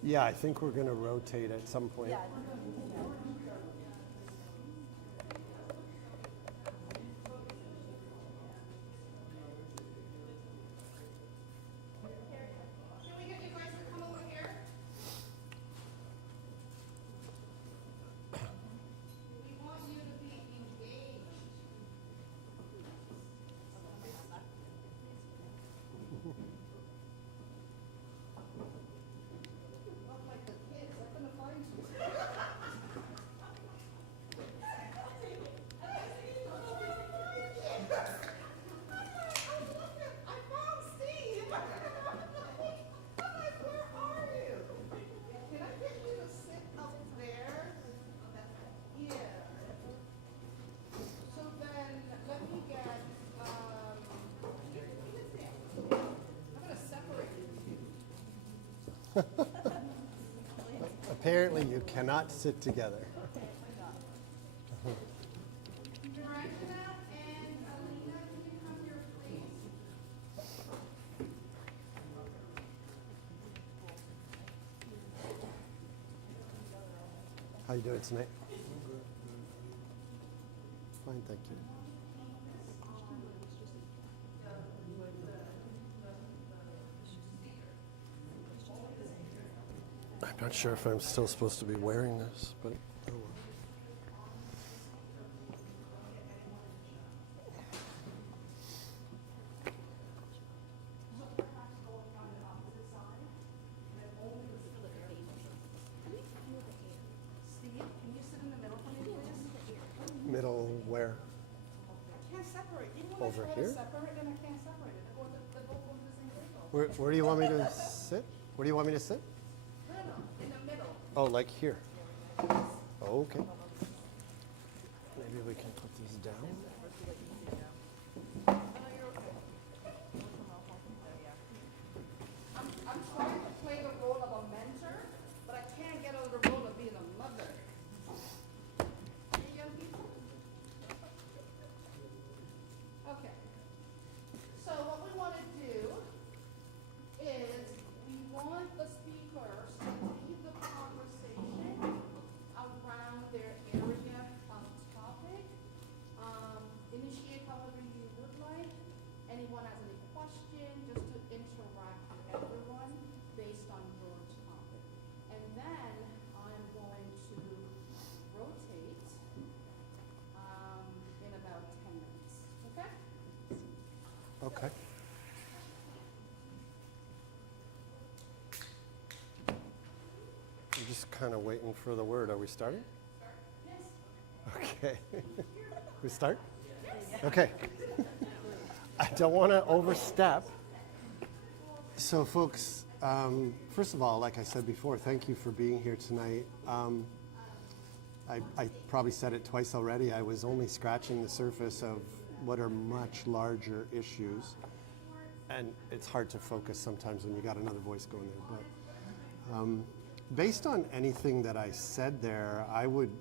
Yeah, I think we're going to rotate at some point. Can we get you guys to come over here? We want you to be engaged. Not like the kids, I'm gonna find you. I found Steve. I'm like, where are you? Can I get you to sit up there? Yeah. So then, let me get, I'm gonna separate you. Apparently, you cannot sit together. Directina and Alina, can you come here, please? How you doing tonight? Fine, thank you. I'm not sure if I'm still supposed to be wearing this, but oh well. Steve, can you sit in the middle for me, please? Middle where? I can't separate. Even when Over I try here? to separate them, I can't separate it. They both go to the same table. Where do you want me to sit? Where do you want me to sit? No, no, in the middle. Oh, like here. Okay. Maybe we can put this down. No, you're okay. I'm trying to play the role of a mentor, but I can't get out of the role of being a mother. Hey, young people? Okay. So what we want to do is we want the speakers to lead the conversation around their area of topic. Okay. I'm just kind of waiting for the word. Are we starting? Okay. We start? Okay. I don't want to overstep. So, folks, first of all, like I said before, thank you for being here tonight. I probably said it twice already. I was only scratching the surface of what are much larger issues. And it's hard to focus sometimes when you got another voice going there. But based on anything that I said there, I would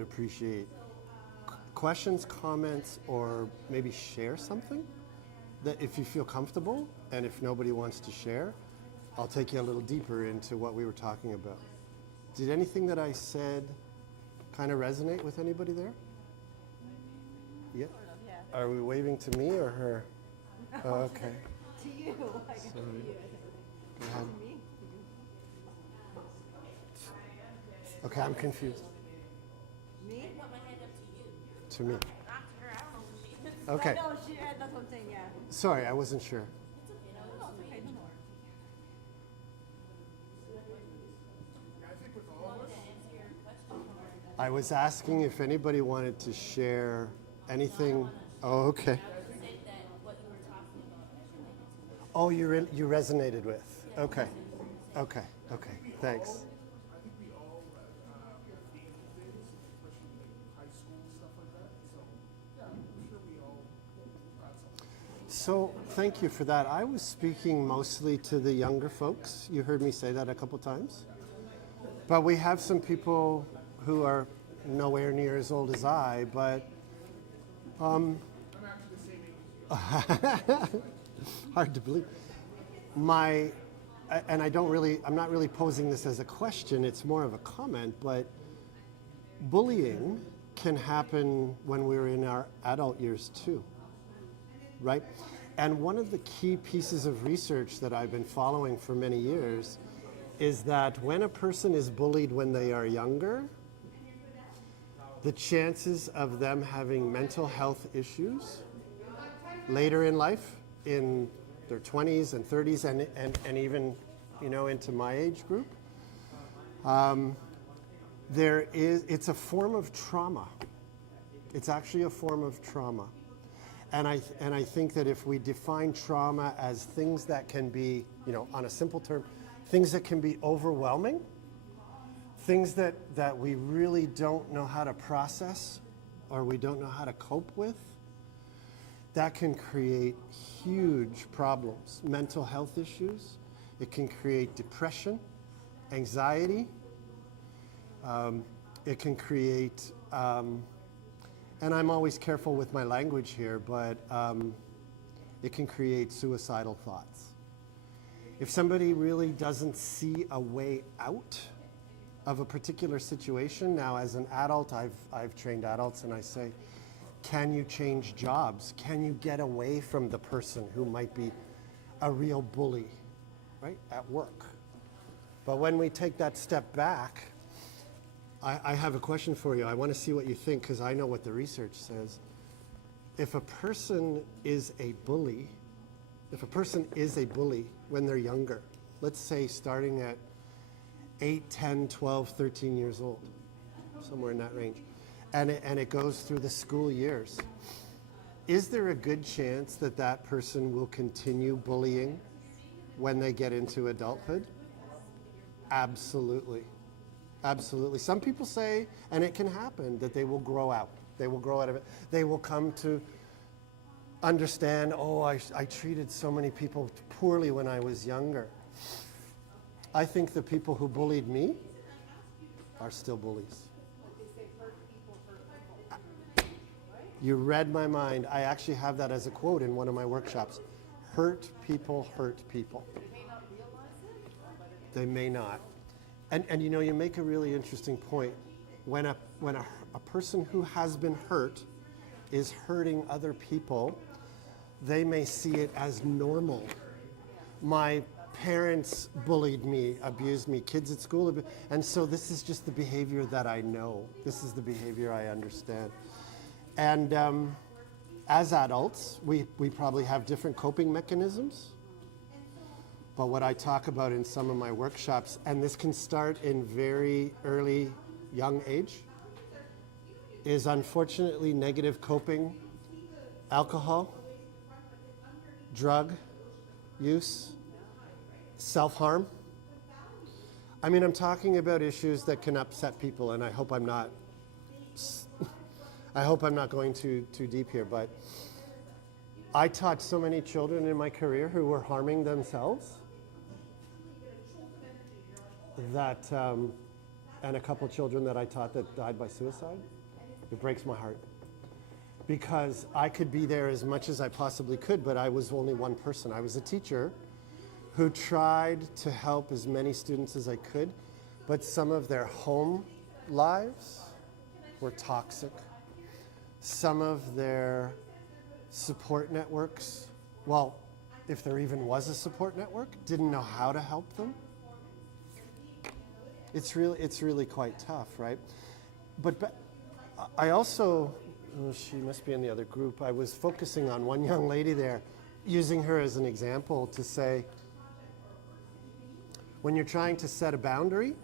appreciate questions, comments, or maybe share something that if you feel comfortable, and if nobody wants to share, I'll take you a little deeper into what we were talking about. Did anything that I said kind of resonate with anybody there? Yeah? Are we waving to me or her? Oh, okay. To you. Like, Sorry. to you, I think. Go ahead. To me? Okay, I'm confused. Me? Put my hand up to you. To me. Not to her. I don't know who she is. Okay. I know, that's what I'm saying, yeah. Sorry, I wasn't sure. It's okay. No, No, it's okay, don't worry. wanted to answer your question. I was asking if anybody wanted to share anything. Oh, okay. I would say that what you were talking about resonated to me. Oh, you resonated with. Okay. Okay. Okay. Thanks. I think we all feel things, especially like high school stuff like that. So yeah, I'm sure we all got something. So thank you for that. I was speaking mostly to the younger folks. You heard me say that a couple times. But we have some people who are nowhere near as old as I, but I'm actually the same age as you. hard to believe. I'm not really posing this as a question, it's more of a comment, but bullying can happen when we're in our adult years too, right? And one of the key pieces of research that I've been following for many years is that when a person is bullied when they are younger, the chances of them having mental health issues later in life, in their 20s and 30s and even, into my age group, it's a form of trauma. It's actually a form of trauma. And I think that if we define trauma as things that can be, on a simple term, things that can be overwhelming, things that we really don't know how to process or we don't know how to cope with, that can create huge problems, mental health issues. It can create depression, anxiety. It can create, and I'm always careful with my language here, but it can create suicidal thoughts. If somebody really doesn't see a way out of a particular situation, now as an adult, I've trained adults and I say, can you change jobs? Can you get away from the person who might be a real bully, right, at work? But when we take that step back, I have a question for you. I want to see what you think because I know what the research says. If a person is a bully when they're younger, let's say starting at 8, 10, 12, 13 years old, somewhere in that range, and it goes through the school years, is there a good chance that that person will continue bullying when they get into adulthood? Absolutely. Absolutely. Some people say, and it can happen, that they will grow out. They will grow out of it. They will come to understand, I treated so many people poorly when I was younger. I think the people who bullied me are still bullies. You read my mind. I actually have that as a quote in one of my workshops. Hurt people hurt people. They may not. And you make a really interesting point. When a person who has been hurt is hurting other people, they may see it as normal. My parents bullied me, abused me, kids at school, and so this is just the behavior that I know. This is the behavior I understand. And as adults, we probably have different coping mechanisms. But what I talk about in some of my workshops, and this can start in very early, young age, is unfortunately negative coping, alcohol, drug use, self-harm. I mean, I'm talking about issues that can upset people, and I hope I'm not going too deep here, but I taught so many children in my career who were harming themselves that, and a couple children that I taught that died by suicide. It breaks my heart. Because I could be there as much as I possibly could, but I was only one person. I was a teacher who tried to help as many students as I could, but some of their home lives were toxic. Some of their support networks, well, if there even was a support network, didn't know how to help them. It's really quite tough, right? But I also, she must be in the other group, I was focusing on one young lady there, using her as an example to say, when you're trying to set a boundary,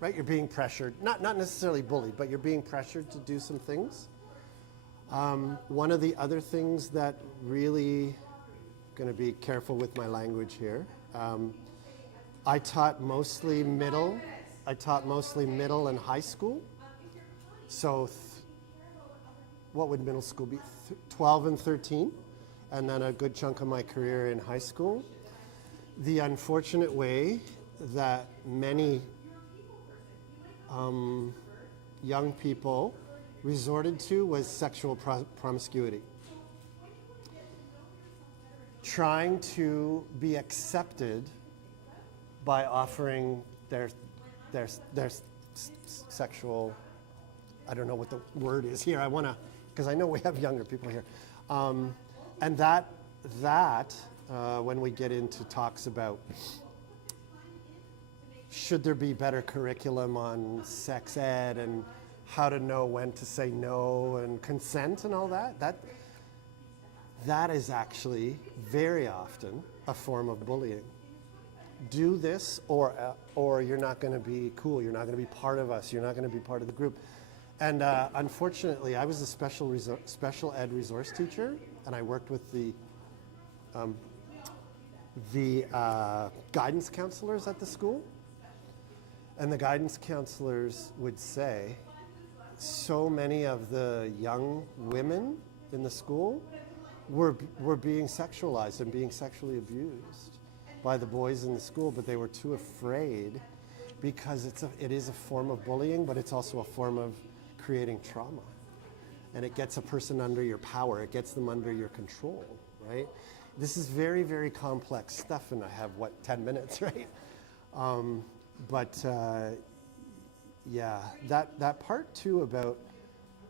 right, you're being pressured, not necessarily bullied, but you're being pressured to do some things. One of the other things that really, going to be careful with my language here, I taught mostly middle and high school. So what would middle school be? 12 and 13, and then a good chunk of my career in high school. The unfortunate way that many young people resorted to was sexual promiscuity. Trying to be accepted by offering their sexual, I don't know what the word is here. I want to, because I know we have younger people here. And that when we get into talks about should there be better curriculum on sex ed and how to know when to say no and consent and all that is actually very often a form of bullying. Do this or you're not going to be cool, you're not going to be part of us, you're not going to be part of the group. And unfortunately, I was a special ed resource teacher, and I worked with the guidance counselors at the school. And the guidance counselors would say, so many of the young women in the school were being sexualized and being sexually abused by the boys in the school, but they were too afraid because it is a form of bullying, but it's also a form of creating trauma. And it gets a person under your power, it gets them under your control, right? This is very, very complex stuff, and I have, 10 minutes, right? Yeah, that part too about,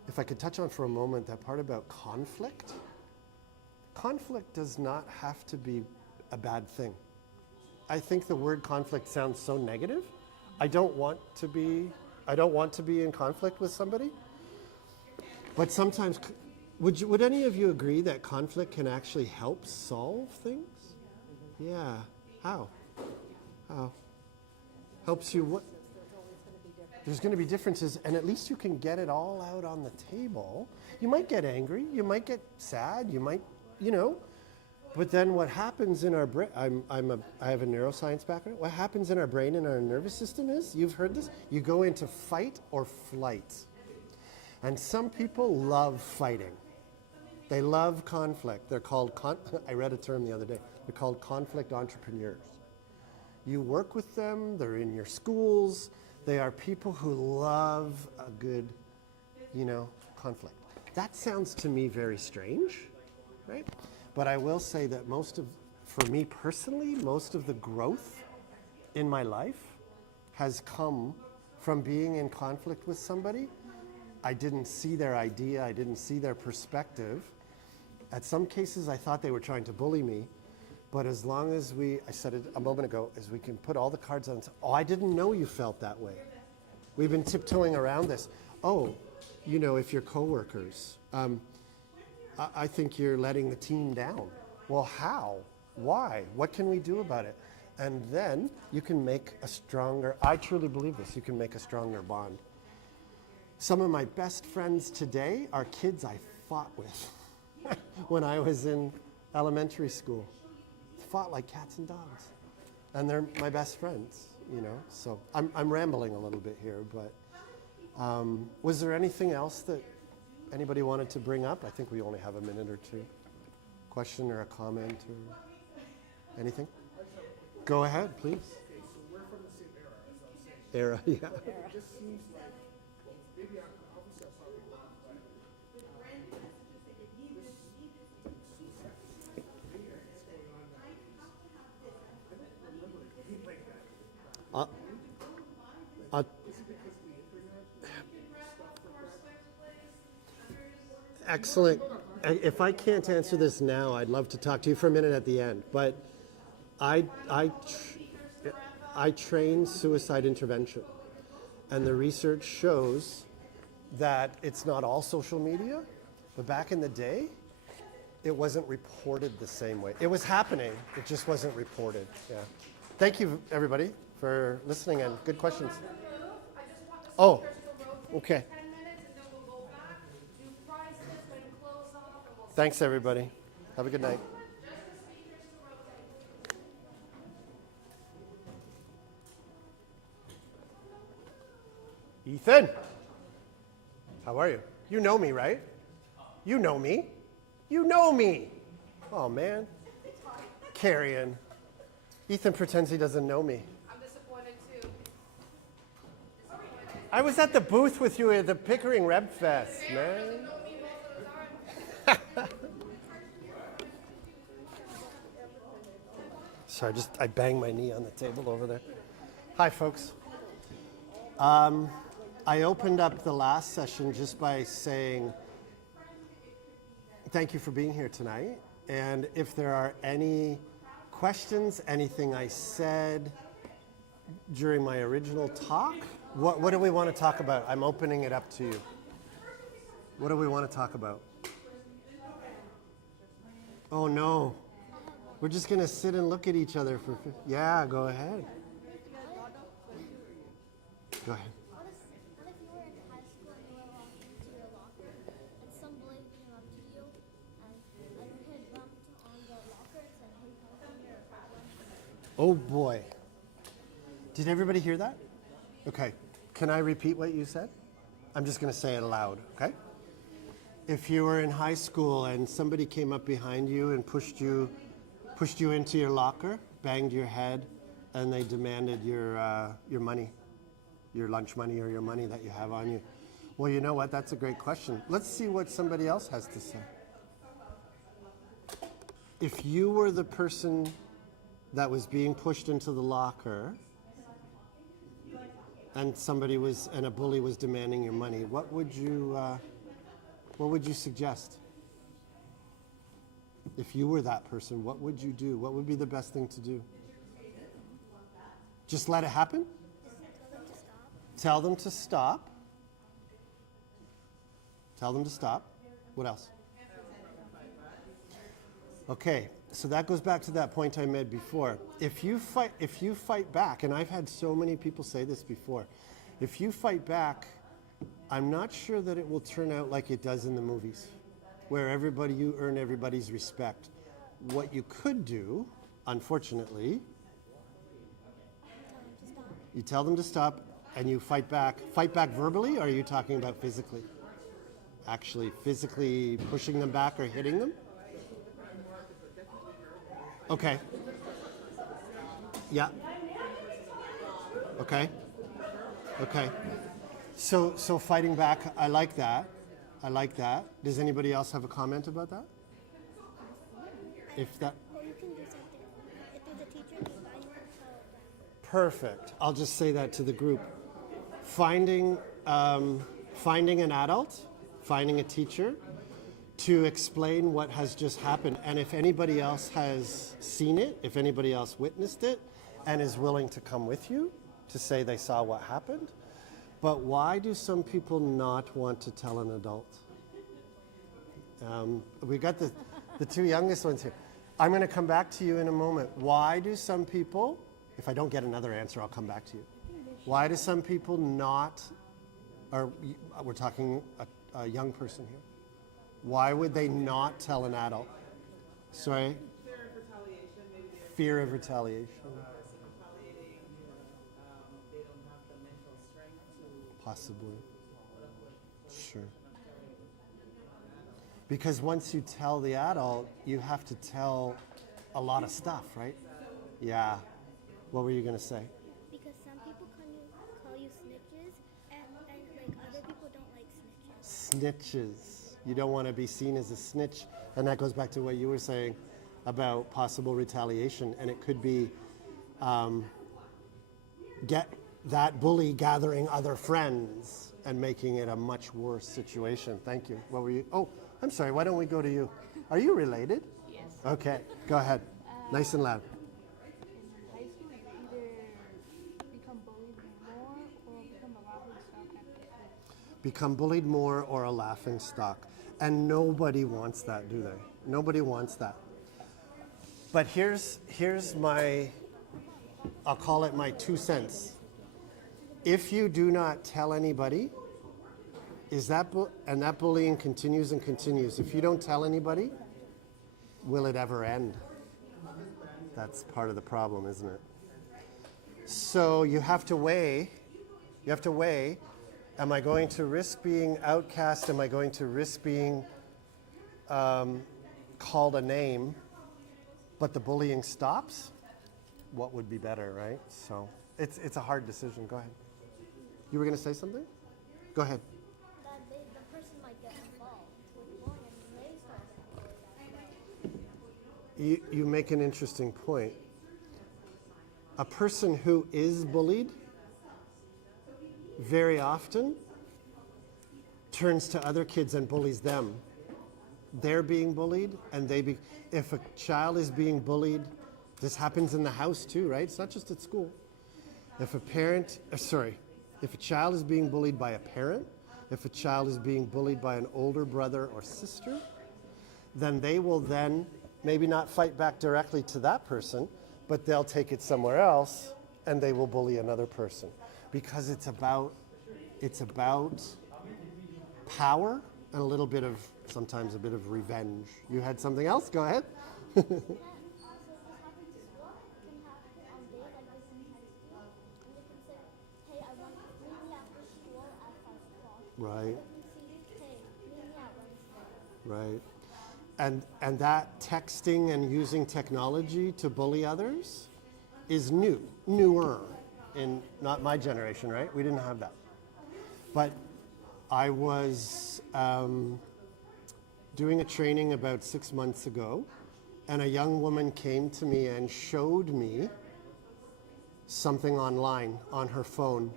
if I could touch on for a moment, that part about conflict. Conflict does not have to be a bad thing. I think the word conflict sounds so negative. I don't want to be in conflict with somebody. But sometimes, would any of you agree that conflict can actually help solve things? Yeah. How? Helps you what? There's going to be differences, and at least you can get it all out on the table. You might get angry, you might get sad, you might, but then what happens in our brain, I have a neuroscience background, what happens in our brain and our nervous system is, you've heard this, you go into fight or flight. And some people love fighting. They love conflict. They're called, I read a term the other day, they're called conflict entrepreneurs. You work with them, they're in your schools, they are people who love a good, conflict. That sounds to me very strange, right? But I will say that for me personally, most of the growth in my life has come from being in conflict with somebody. I didn't see their idea, I didn't see their perspective. At some cases, I thought they were trying to bully me, but as long as I said it a moment ago, as we can put all the cards on, I didn't know you felt that way. We've been tiptoeing around this. If your coworkers, I think you're letting the team down. Well, how? Why? What can we do about it? And then you can make a stronger, I truly believe this, you can make a stronger bond. Some of my best friends today are kids I fought with when I was in elementary school. Fought like cats and dogs. And they're my best friends, you know. So I'm rambling a little bit here, but was there anything else that anybody wanted to bring up? I think we only have a minute or two. Question or a comment or anything? Go ahead, please. Okay, so we're from the same era, as I was saying. Era, yeah. It just seems like, well, maybe obviously I'm probably wrong, but this suicide thing that's going on nowadays, I don't remember it being like that. Uh, uh, Is it because of the internet, stuff like that? Excellent. If I can't answer this now, I'd love to talk to you for a minute at the end. But I train suicide intervention, and the research shows that it's not all social media, but back in the day, it wasn't reported the same way. It was happening, it just wasn't reported. Yeah. Thank you, everybody, for listening and good questions. Oh, okay. Thanks, everybody. Have a good night. Ethan, how are you? You know me, right? You know me. You know me. Oh, man. Carion. Ethan pretends he doesn't know me. I'm disappointed too. I was at the booth with you at the Pickering Reb Fest, man. Sorry, I banged my knee on the table over there. Hi, folks. I opened up the last session just by saying thank you for being here tonight. And if there are any questions, anything I said during my original talk, what do we want to talk about? I'm opening it up to you. What do we want to talk about? Oh, no. We're just going to sit and look at each other for... Yeah, go ahead. Go ahead. What if you were in high school and you were walking to your locker and some bully came up to you and he bumped on the locker and said, hey, come here, problem? Oh, boy. Did everybody hear that? Okay. Can I repeat what you said? I'm just going to say it aloud, okay? If you were in high school and somebody came up behind you and pushed you into your locker, banged your head, and they demanded your money, your lunch money or your money that you have on you. Well, you know what? That's a great question. Let's see what somebody else has to say. If you were the person that was being pushed into the locker and a bully was demanding your money, what would you suggest? If you were that person, what would you do? What would be the best thing to do? Just let it happen? Tell them to stop. Tell them to stop. What else? Okay, so that goes back to that point I made before. If you fight back, and I've had so many people say this before, if you fight back, I'm not sure that it will turn out like it does in the movies, where you earn everybody's respect. What you could do, unfortunately, you tell them to stop and you fight back. Fight back verbally, or are you talking about physically? Actually physically pushing them back or hitting them? Okay. Yeah. Okay. Okay. So fighting back, I like that. I like that. Does anybody else have a comment about that? If that. Well, you can do something. If there's a teacher behind you, Perfect. I'll just say that to the group. Finding an adult, finding a teacher to explain what has just happened. And if anybody else has seen it, if anybody else witnessed it and is willing to come with you to say they saw what happened. But why do some people not want to tell an adult? We got the two youngest ones here. I'm going to come back to you in a moment. Why do some people, if I don't get another answer, I'll come back to you. Why do some people not, or we're talking a young person here, why would they not tell an adult? Sorry? Fear of retaliation, maybe they're Fear of retaliation, person retaliating, they don't have the mental strength to possibly. put up with the Sure. restriction of telling an adult. Because once you tell the adult, you have to tell a lot of stuff, right? Yeah. What were you going to say? Because some people call you snitches, and like other people don't like snitches. Snitches. You don't want to be seen as a snitch. And that goes back to what you were saying about possible retaliation. And it could be get that bully gathering other friends and making it a much worse situation. Thank you. What were you? Oh, I'm sorry. Why don't we go to you? Are you related? Yes. Okay. Go ahead. Nice and loud. In high school, you either become bullied more or become a laughing stock after school. Become bullied more or a laughing stock. And nobody wants that, do they? Nobody wants that. But here's my, I'll call it my 2 cents. If you do not tell anybody, and that bullying continues and continues, if you don't tell anybody, will it ever end? That's part of the problem, isn't it? So you have to weigh, am I going to risk being outcast? Am I going to risk being called a name, but the bullying stops? What would be better, right? So it's a hard decision. Go ahead. You were going to say something? Go ahead. That the person might get involved with bullying and they start getting bullied as well. You make an interesting point. A person who is bullied very often turns to other kids and bullies them. They're being bullied, and if a child is being bullied, this happens in the house too, right? It's not just at school. If a child is being bullied by a parent, if a child is being bullied by an older brother or sister, then they will then maybe not fight back directly to that person, but they'll take it somewhere else and they will bully another person. Because it's about power and a little bit of, sometimes a bit of revenge. You had something else? Go ahead. Also, this happens to school. It can happen on days like this in high school. And they can say, hey, I want to meet me after school at 5 o'clock. Right. They can see, hey, meet me at Wednesday. Right. And that texting and using technology to bully others is newer in not my generation, right? We didn't have that. But I was doing a training about 6 months ago, and a young woman came to me and showed me something online on her phone,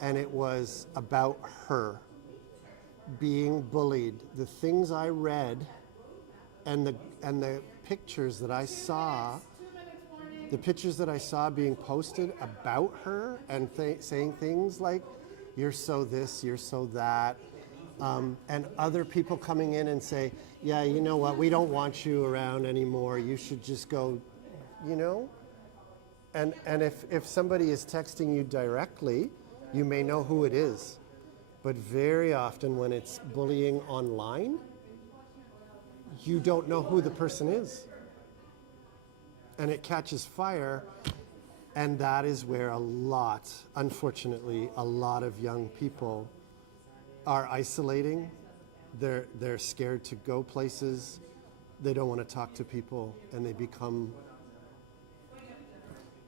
and it was about her being bullied. The things I read and the pictures that I saw, being posted about her and saying things like, you're so this, you're so that, and other people coming in and say, yeah, you know what, we don't want you around anymore, you should just go, you know? And if somebody is texting you directly, you may know who it is. But very often when it's bullying online, you don't know who the person is. And it catches fire, and that is where unfortunately, a lot of young people are isolating. They're scared to go places. They don't want to talk to people, and they become...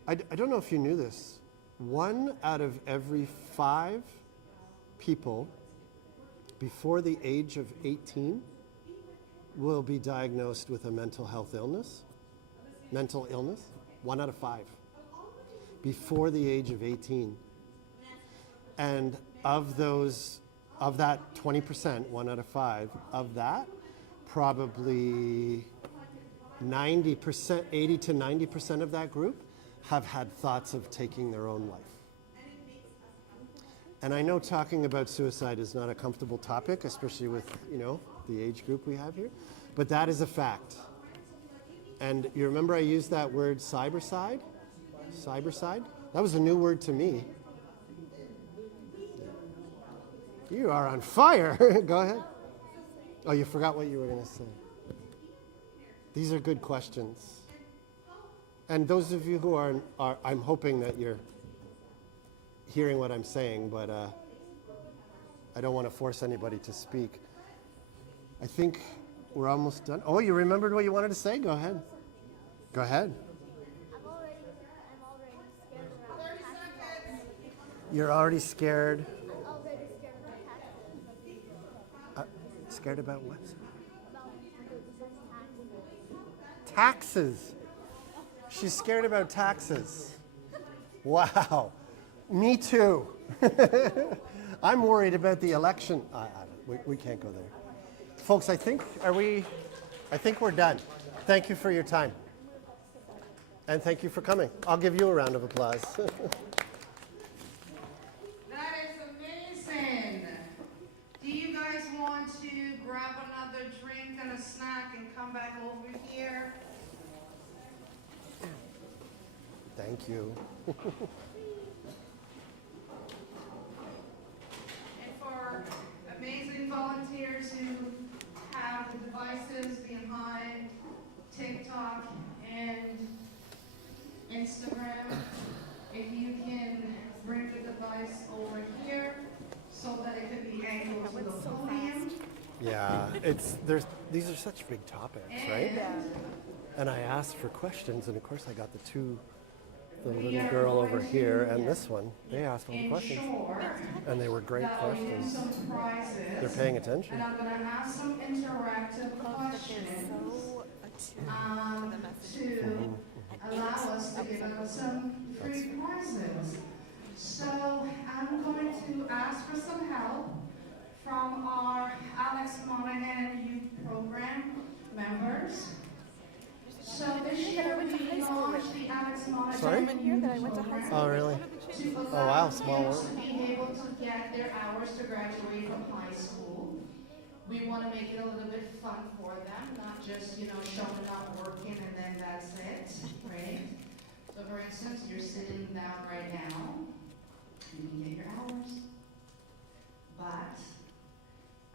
I don't know if you knew this. 1 out of every 5 people before the age of 18 will be diagnosed with a mental illness. 1 out of 5 before the age of 18. And of that 20%, 1 out of 5, of that, probably 90%, 80 to 90% of that group have had thoughts of taking their own life. And I know talking about suicide is not a comfortable topic, especially with, you know, the age group we have here, but that is a fact. And you remember I used that word cyberside? Cyberside? That was a new word to me. You are on fire. Go ahead. Oh, you forgot what you were going to say. These are good questions. And those of you who are I'm hoping that you're hearing what I'm saying, but I don't want to force anybody to speak. I think we're almost done. Oh, you remembered what you wanted to say? Go ahead. Go ahead. I'm already scared around taxes. You're already scared. I'm already scared about taxes. Scared about what? About taxes. Taxes. She's scared about taxes. Wow. Me too. I'm worried about the election. We can't go there. Folks, I think we're done. Thank you for your time. And thank you for coming. I'll give you a round of applause. That is amazing. Do you guys want to grab another drink and a snack and come back over here? Thank you. And for amazing volunteers who have the devices behind TikTok and Instagram, if you can bring the device over here so that it could be angled to the podium. Yeah, these are such big topics, right? And I asked for questions, and of course I got the little girl over here and this one. They asked all the questions, and they were great questions. They're paying attention. And I'm going to ask some interactive questions to allow us to give out some free prizes. So I'm going to ask for some help from our Alex Monaghan Youth Program members. So this year we launched the Alex Monaghan Sorry? Youth Program. Oh, really? To Oh, wow, small allow world. to be able to get their hours to graduate from high school. We want to make it a little bit fun for them, not just, showing up, working, and then that's it, right? So for instance, you're sitting down right now, you can get your hours. But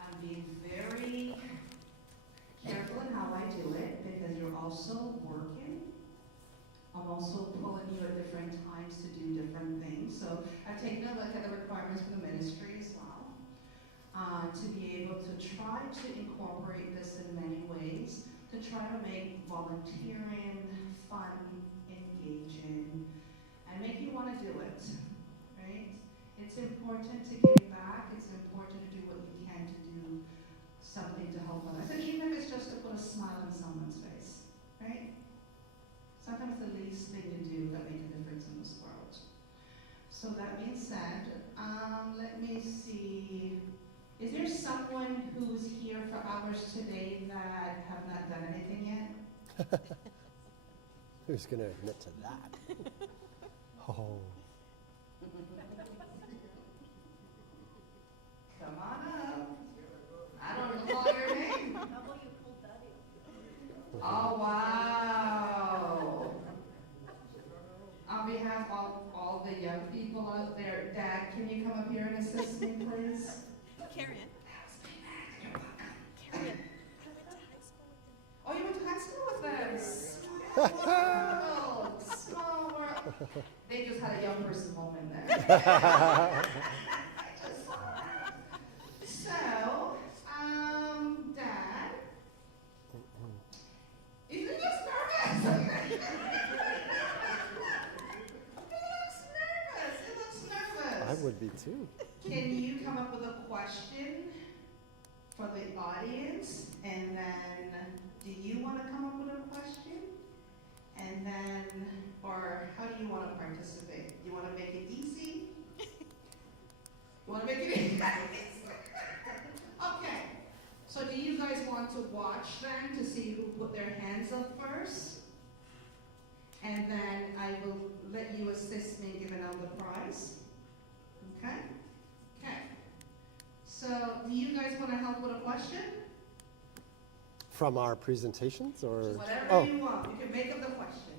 I'm being very careful in how I do it because you're also working. I'm also pulling you at different times to do different things. So I've taken a look at the requirements for the ministry as well, to be able to try to incorporate this in many ways, to try to make volunteering fun, engaging, and make you want to do it, right? It's important to give back. It's important to do what you can to do something to help others. And even if it's just to put a smile on someone's face, right? Sometimes the least thing to do that make a difference in this world. So that being said, let me see. Is there someone who's here for hours today that have not done anything yet? Who's going to admit to that? Oh. Come on up. I don't even call your name. How about you pull Daddy? Oh, wow. On behalf of all the young people out there, Dad, can you come up here and assist me, please? Carion. Carion. Oh, you went to high school with us? Small world. Small world. They just had a young person moment there. I just saw that. So, Dad, he looks nervous. He looks nervous. I would be too. Can you come up with a question for the audience? And then, do you want to come up with a question? And then, or how do you want to participate? You want to make it easy? You want to make it easy? Okay. So do you guys want to watch then to see who put their hands up first? And then I will let you assist me in giving out the prize. Okay? question? From our presentations, or? Whatever Oh, you want, you can make up the question.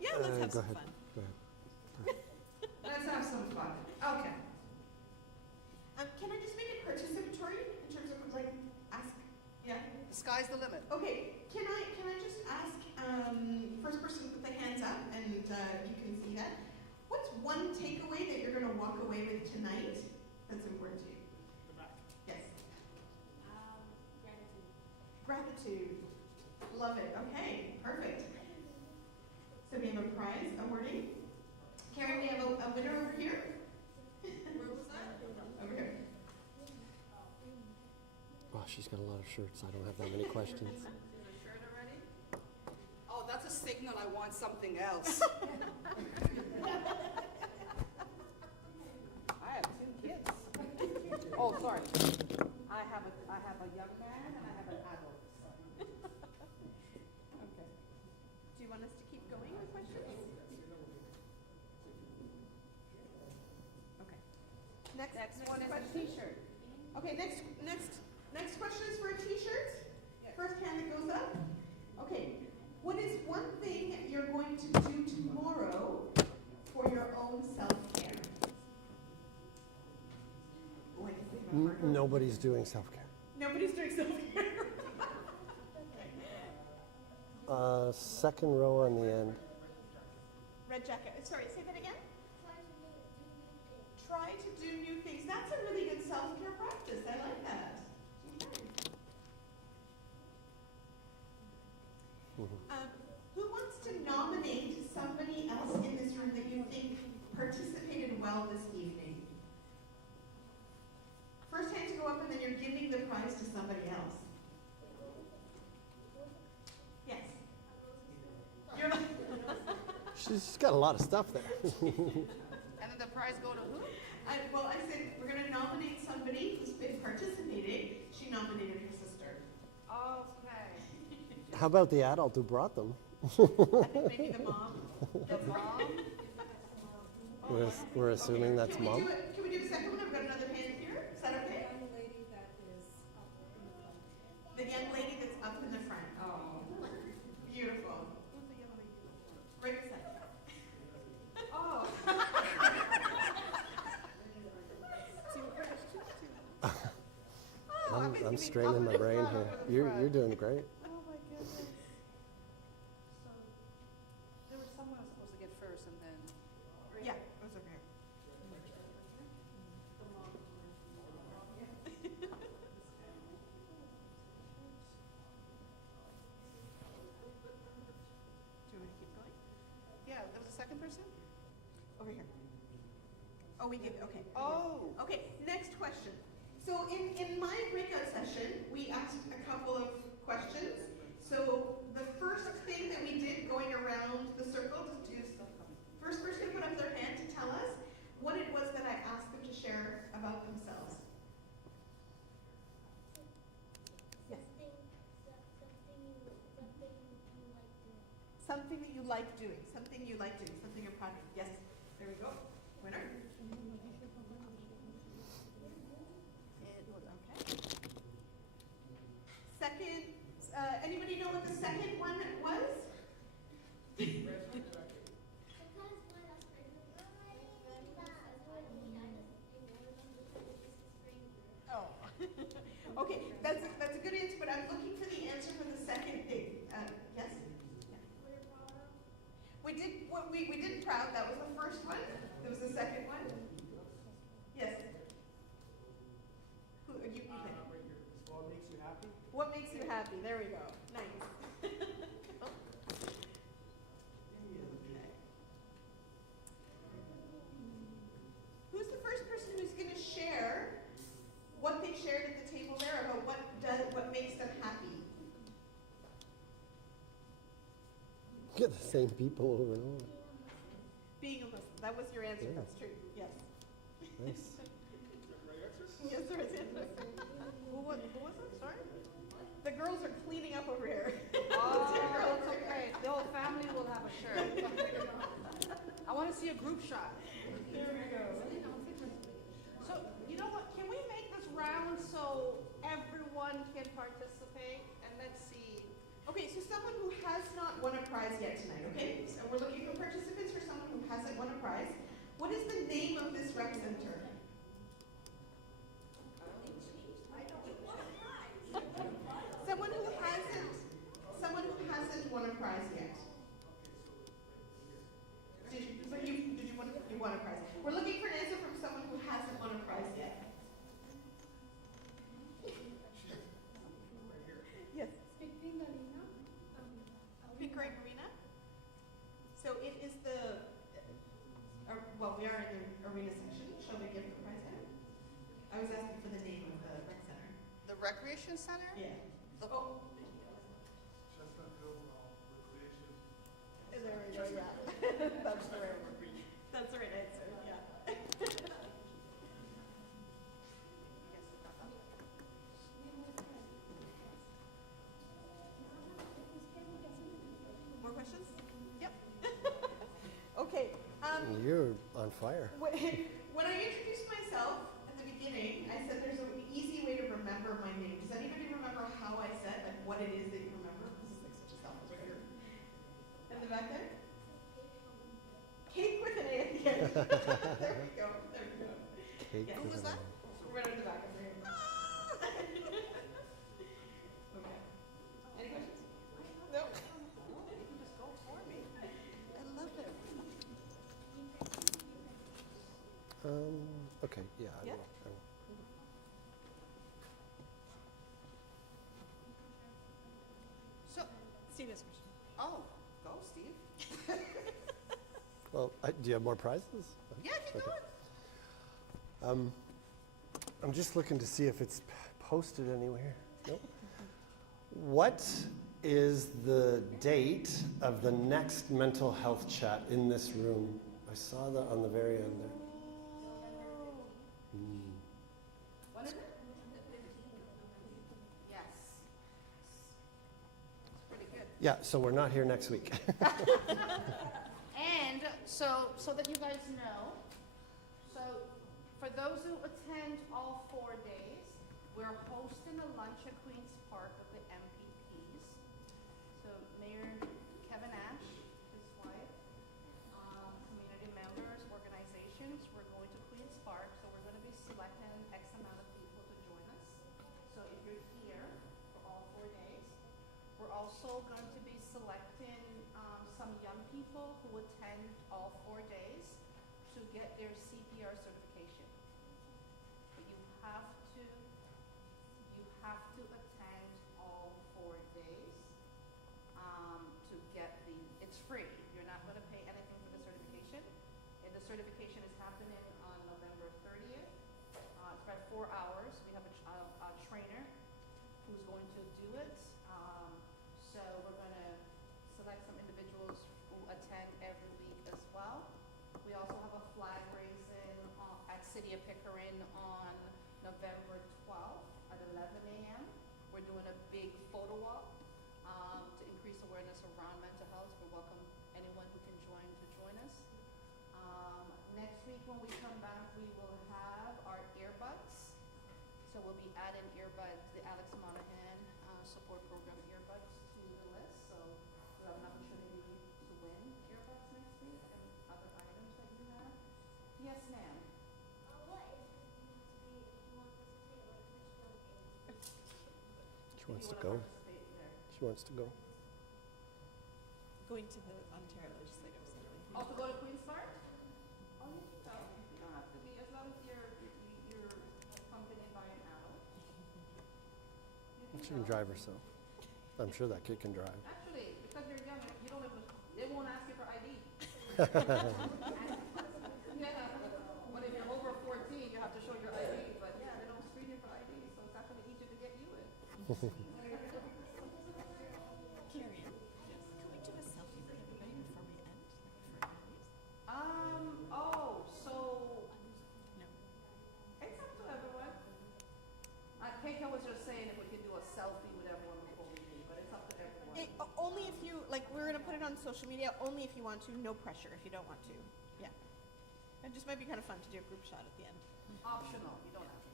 Yeah, let's have go some ahead. fun. Go ahead. Let's have some fun. Okay. Can I just make it participatory in terms of like ask? Yeah. The sky's the limit. Okay. Can I just ask first person to put their hands up and you can see that. What's one takeaway that you're going to walk away with tonight that's important to you? The back. Yes. Gratitude. Gratitude. Love it. Okay. Perfect. So we have a prize awarding. Karen, we have a winner over here. Where was that? Over here. Wow, she's got a lot of shirts. I don't have that many questions. Is the shirt already? Oh, that's a signal I want something else. I have 2 kids. Oh, sorry. I have a young man and I have an adult son. Okay. Do you want us to keep going with questions? Okay. Next one is a question. t-shirt. Okay, next question is for a t-shirt. First hand that goes up. Okay. What is one thing you're going to do tomorrow for your own self-care? Oh, I can think of a hard one. Nobody's doing self-care. Nobody's doing self-care. Second row on the end. Red jacket. Sorry, say that again. Try to do new things. Try to do new things. That's a really good self-care practice. I like that. Okay. Who wants to nominate somebody else in this room that you think participated well this evening? First hand to go up and then you're giving the prize to somebody else. Yes. You're She's got a lot of stuff there. And then the prize go to who? well, I said we're going to nominate somebody who's been participating. She nominated her sister. Okay. How about the adult who brought them? I think maybe the mom. The mom? We're assuming that's Can we mom. do it? Can we do a second one? I've got another hand here. Is that okay? The young lady that's up in the front. Oh, beautiful. Who's the young lady? Right beside you. Oh. Two questions, Oh, I'm basically straining my up in brain front, here. up in the You're front. doing great. Oh my goodness. So, there was someone I was supposed to get first and then. Yeah, it was over here. Do you want to keep going? Yeah, there was a second person? Over here. Oh, we did, okay. Oh. Okay, next question. So in my breakout session, we asked a couple of questions. So the first thing that we did going around the circle to do, first person to put up their hand to tell us what it was that I asked them to share about themselves. Yes. Something that you like doing. Something you like doing. Something you're proud of. Yes. There we go. Winner. Okay. Second, anybody know what the second one was? Oh. Okay, that's a good answer, but I'm looking for the answer for the second thing. Yes? We did proud. That was the first one. There was the second one. Yes. Who you pick? What makes you happy? What makes you happy? There we go. Nice. Who's the first person who's going to share what they shared at the table there about what makes them happy? Get the same people over and over. Being a Muslim. That was your answer. Yeah. That's true. Yes. Nice. Yes, there is answer. Who was it? Sorry? The girls are cleaning up over here. Oh, Two girls it's over here. okay. The whole family will have a shirt. I want to see a group shot. There we go. So, you know what? Can we make this round so What is the name of this rec center? Someone who hasn't won a prize yet. Did you won a prize? We're looking for an answer from someone who hasn't won a prize yet. Yes. Speaking Arena. Big Great Arena. So it is the. Well, we are in the arena section. Shall we give the prize out? I was asking for the name of the rec center. The recreation center? Yeah. Oh, Chestnut Hill Recreation. There we go. Yeah. That's the right word. That's the right answer. Yeah. More questions? Yep. Okay. You're on fire. When I introduced myself at the beginning, I said there's an easy way to remember my name. Does anybody remember how I said, like what it is that you remember? This is like such a selfish record. In the back there? Cake with an A at the end. There we go. There we go. Cake Yes. who was that? Right at the back of the room. Okay. Any questions? No. You can just go for me. I love it. Okay, yeah, I Yeah. will. I will. So, Steve has a question. oh, go, Steve. Well, do you have more prizes? Yeah, keep Okay. going. I'm just looking to see if it's posted anywhere. Nope. What is the date of the next mental health chat in this room? I saw that on the very end there. What is it? Yes. It's pretty good. Yeah, so we're not here next week. And so that you guys know, so for those who attend all 4 days, we're hosting a lunch at Queen's Park of the MPPs. So Mayor Kevin Ash, his wife, community members, organizations, we're going to Queen's Park, so we're going to be selecting X amount of people to join us. So if you're here for all 4 days, we're also going to be selecting some young people who attend all 4 days to get their CPR certification. But you have to attend all 4 days to get it's free. You're not going to pay anything for the certification. And the certification is happening on November 30th. It's about 4 hours. We have a trainer who's going to do it. So we're going to select some individuals who attend every week as well. We also have a flag raising at City of Pickering on November 12th at 11 a.m. We're doing a big photo walk to increase awareness around mental health. We welcome anyone who can join us. Next week when we come back, we will have our earbuds. So we'll be adding earbuds, the Alex Monaghan support program earbuds to the list. So we'll have an opportunity to win earbuds next week and other items that you have. Yes, ma'am. What is it need to be if you want us to say, like, which young age? She wants to If you go. wanna participate there. She wants to go. Going to the Ontario Legislative Assembly. Oh, to go to Queen's Park? Oh, you can go. You don't have to be, as long as you're accompanied by an adult. She can drive herself. I'm sure that kid can drive. Actually, because you're young, you don't even, they won't ask you for ID. Yeah, but if you're over 14, you have to show your ID, but yeah, they don't screen you for ID, so it's actually easier to get you in. Carion. Yes. Can we do a selfie with everybody before we end? Like for So, No. it's up to everyone. Keiko was just saying if we could do a selfie with everyone before we leave, but it's up to everyone. Only if you, like, we're gonna put it on social media, only if you want to, no pressure if you don't want to. Yeah. It just might be kind of fun to do a group shot at the end. Optional, you don't have to.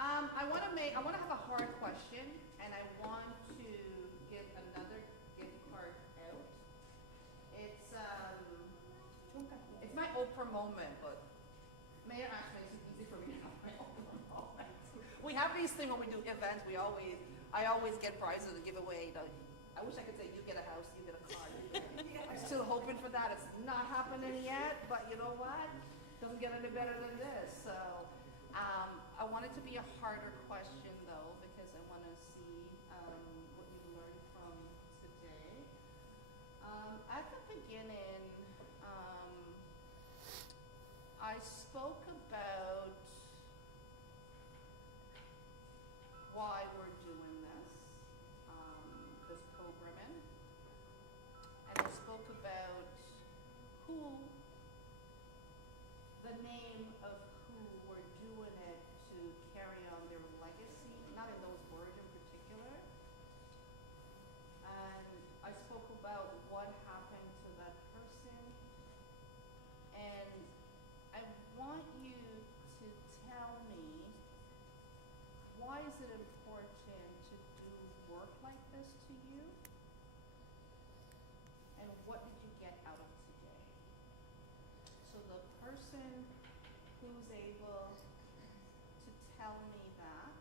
I want to have a hard question, and I want to give another gift card out. It's my Oprah moment, but Mayor Ash makes it easy for me to have my own moment. We have these things when we do events, I always get prizes to give away. I wish I could say you get a house, you get a car. I'm still hoping for that. It's not happening yet, but you know what? Doesn't get any better than this. So I want it to be a harder question though, because I want to see what you learned from today. At the beginning, I spoke about why we're doing this programming, and I spoke about who, the name of who we're doing it to carry on their legacy, not in those words in particular, and I spoke about what happened to that person, and I want you to tell me, why is it important to do work like this to you? And what did you get out of today? So the person who's able to tell me that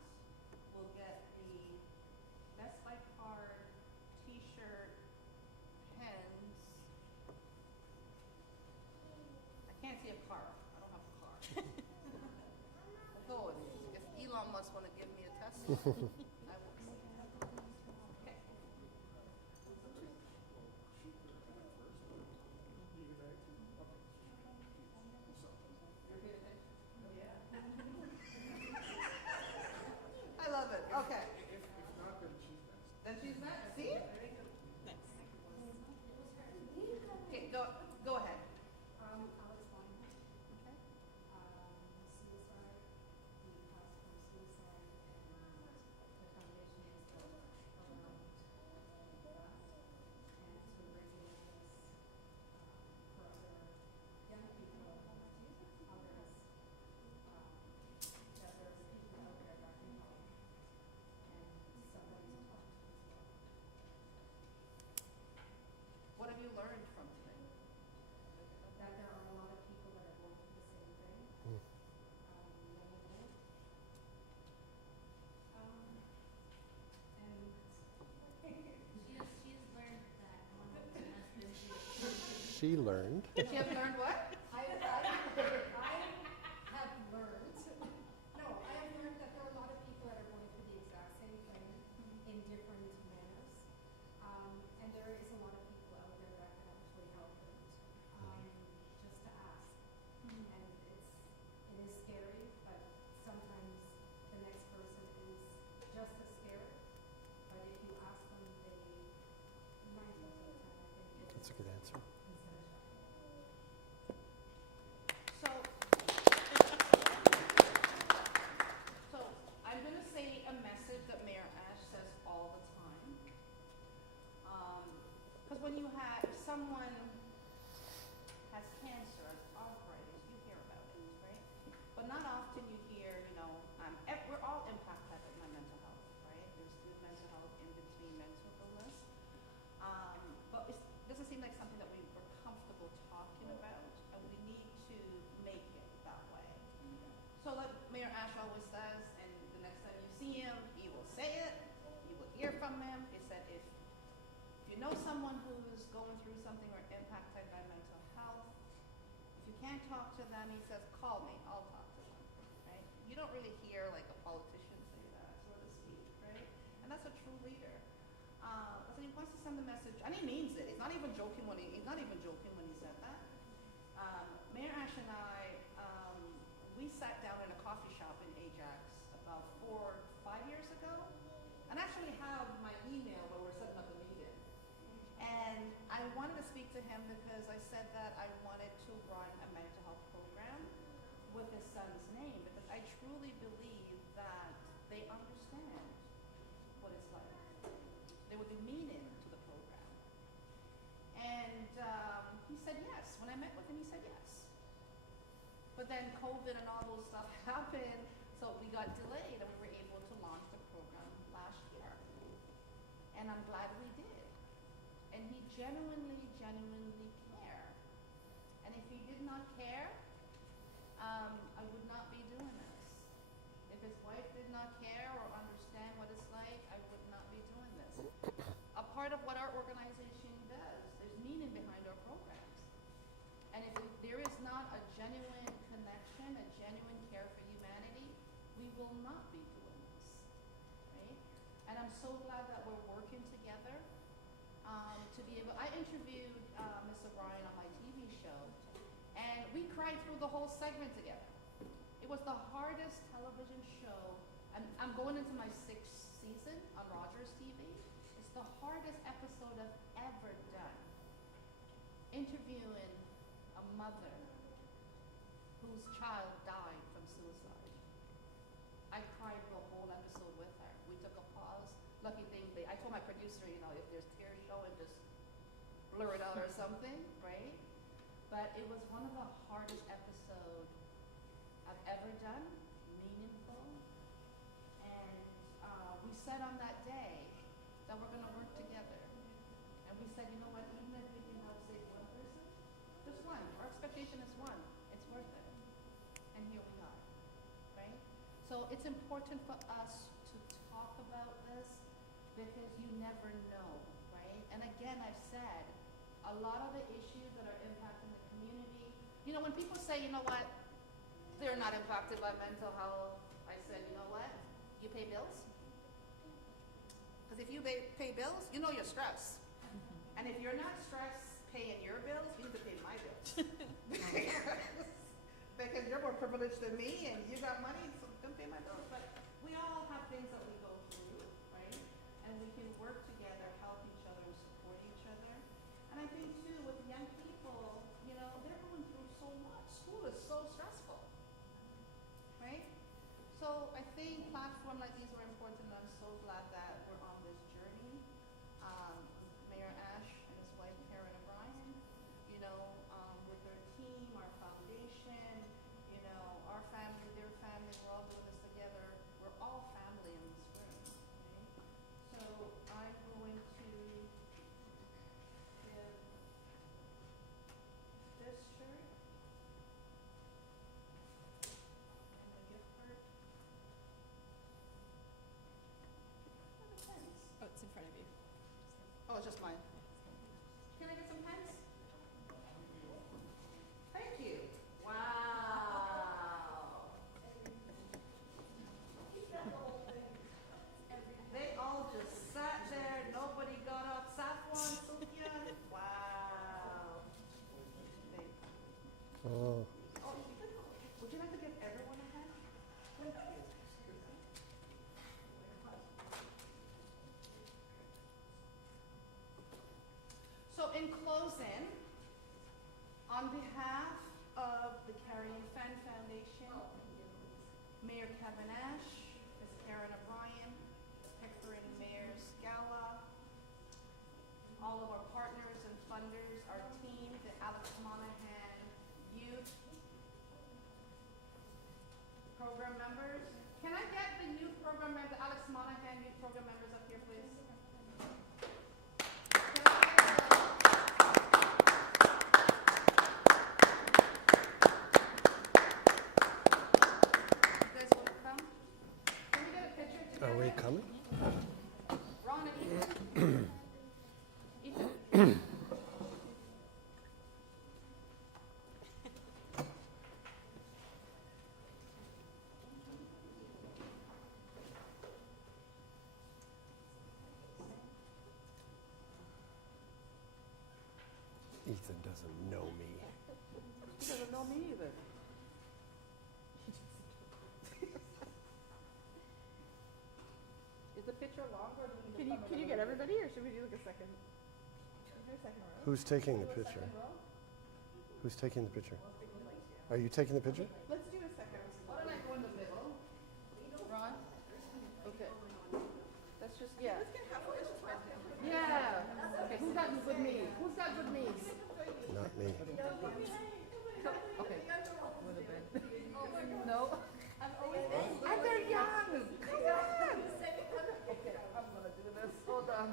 will get the Best Buy card, t-shirt, pens. I can't see a car. I don't have a car. Although if Elon Musk want to give me a Tesla, I will see. Okay. I love it. Okay. If not, then she's next. Then she's next. See? Okay, go ahead. I'll explain. Okay. Suicide, the cost from suicide, and the foundation is built around that, and to raise awareness for other young people, others, that there's people out there that can help, and somebody to talk to as well. What have you learned from today? That there are a lot of people that are going through the same thing. Young and old. And She's learned that one has been She learned. You have learned what? I have learned, no, I have learned that there are a lot of people that are going through the exact same thing in different manners. And there is a lot of people out there that can actually help them, just to ask. And it is scary, but sometimes the next person is just as scared. But if you ask them, they, 9 times out of 10, I think, will That's a good answer. consider trying. So I'm going to say a message that Mayor Ash says all the time. Because when you have, if someone has cancer, has arthritis, you hear about it, right? But not often you hear, we're all impacted by mental health, right? There's still mental health in between mental illness. But it doesn't seem like something that we're comfortable talking about, and we need to make it that way. So like Mayor Ash always says, and the next time you see him, he will say it, you will hear from him. He said if you know someone who's going through something or impacted by mental health, if you can't talk to them, he says, call me, I'll talk to them, right? You don't really hear like a politician say that, so to speak, right? And that's a true leader. So he wants to send the message, and he means it. He's not even joking when he said that. Mayor Ash and I, we sat down in a coffee shop in Ajax about 4 or 5 years ago, and actually have my email where we're setting up the meeting. And I wanted to speak to him because I said that I wanted to run a mental health program with his son's name, because I truly believe that they understand what it's like. There would be meaning to the program. And he said yes. When I met with him, he said yes. But then COVID and all those stuff happened, so we got delayed, and we were able to launch the program last year. And I'm glad we did. And he genuinely cared. And if he did not care, I would not be doing this. If his wife did not care or understand what it's like, I would not be doing this. A part of what our organization does, there's meaning behind our programs. And if there is not a genuine connection, a genuine care for humanity, we will not be doing this, right? And I'm so glad that we're working together to be able. I interviewed Ms. O'Brien on my TV show, and we cried through the whole segment together. It was the hardest television show, and I'm going into my 6th season on Rogers TV. It's the hardest episode I've ever done. Interviewing a mother whose child died from suicide. I cried the whole episode with her. We took a pause. Lucky thing, I told my producer, you know, if there's tears showing, just blur it out or something, right? But it was one of the hardest episodes I've ever done, meaningful. And we said on that day that we're going to work together. And we said, you know what, even if we can help save one person, just one. Our expectation is one. It's worth it. And here we are, right? So it's important for us to talk about this because you never know, right? And again, I've said, a lot of the issues that are impacting the community, you know, when people say, you know what, they're not impacted by mental health, I said, you know what, you pay bills? Because if you pay bills, you know you're stressed. And if you're not stressed paying your bills, you need to pay my bills. Because you're more privileged than me and you got money, so don't pay my bills. But we all have things that we go through, right? And we can work together, help each other, and support each other. And I think too, with young people, you know, they're going through so much. School is so stressful, right? So I think platforms like these are important, and I'm so glad that we're on this journey. Mayor Ash and his wife Karen O'Brien, you know, with their team, our foundation, you know, our family, their family, we're all doing this together. We're all family in this room, right? So I'm going to give this shirt and the gift card. Where are the pens? Oh, it's in front of you. Oh, it's just mine. Can I get some pens? Thank you. Wow. They all just sat there. Nobody got up. Safwan, Sophia. Wow. Thank you. Oh. Oh, would you like to give everyone a pen? Thank you. So in closing, on behalf of the Carion Fenn Foundation, Mayor Kevin Ash, Ms. Karen O'Brien, Pickering Mayor's Gala, all of our partners and funders, our team, the Alex Monaghan Youth Program members. Can I get the youth program members, the Alex Monaghan Youth Program members up here, please? Can I get you guys want to come? Can we get a picture together? Are we coming? Ron and Ethan? Ethan? Ethan doesn't know me. He doesn't know me either. Is the picture longer? Or do we just come Can you in get the everybody, or should we do like a second? Is there a second row? Who's taking the middle? picture? Second row? Who's taking the picture? Are you taking the picture? Let's do a second. Why don't I go in the middle? Ron? Okay. Let's just, yeah. Let's get halfway. Let's just right there. Yeah. Okay, who's got good knees? Who's got good knees? Not me. Okay. No? And they're young. Come on. Okay, I'm gonna do this. Hold on.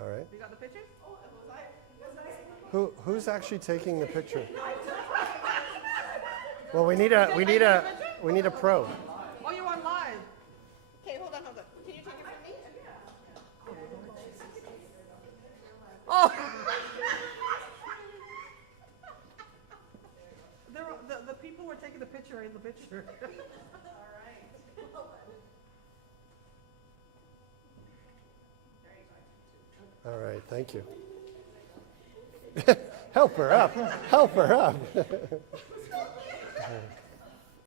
All right. You got the picture? Oh, was I? Who's actually taking the picture? Well, we need a pro. Oh, you're on live. Okay, hold on. Can you take it from me? Oh. The people who are taking the picture are in the picture. All right, thank you. Help her up. Help her up.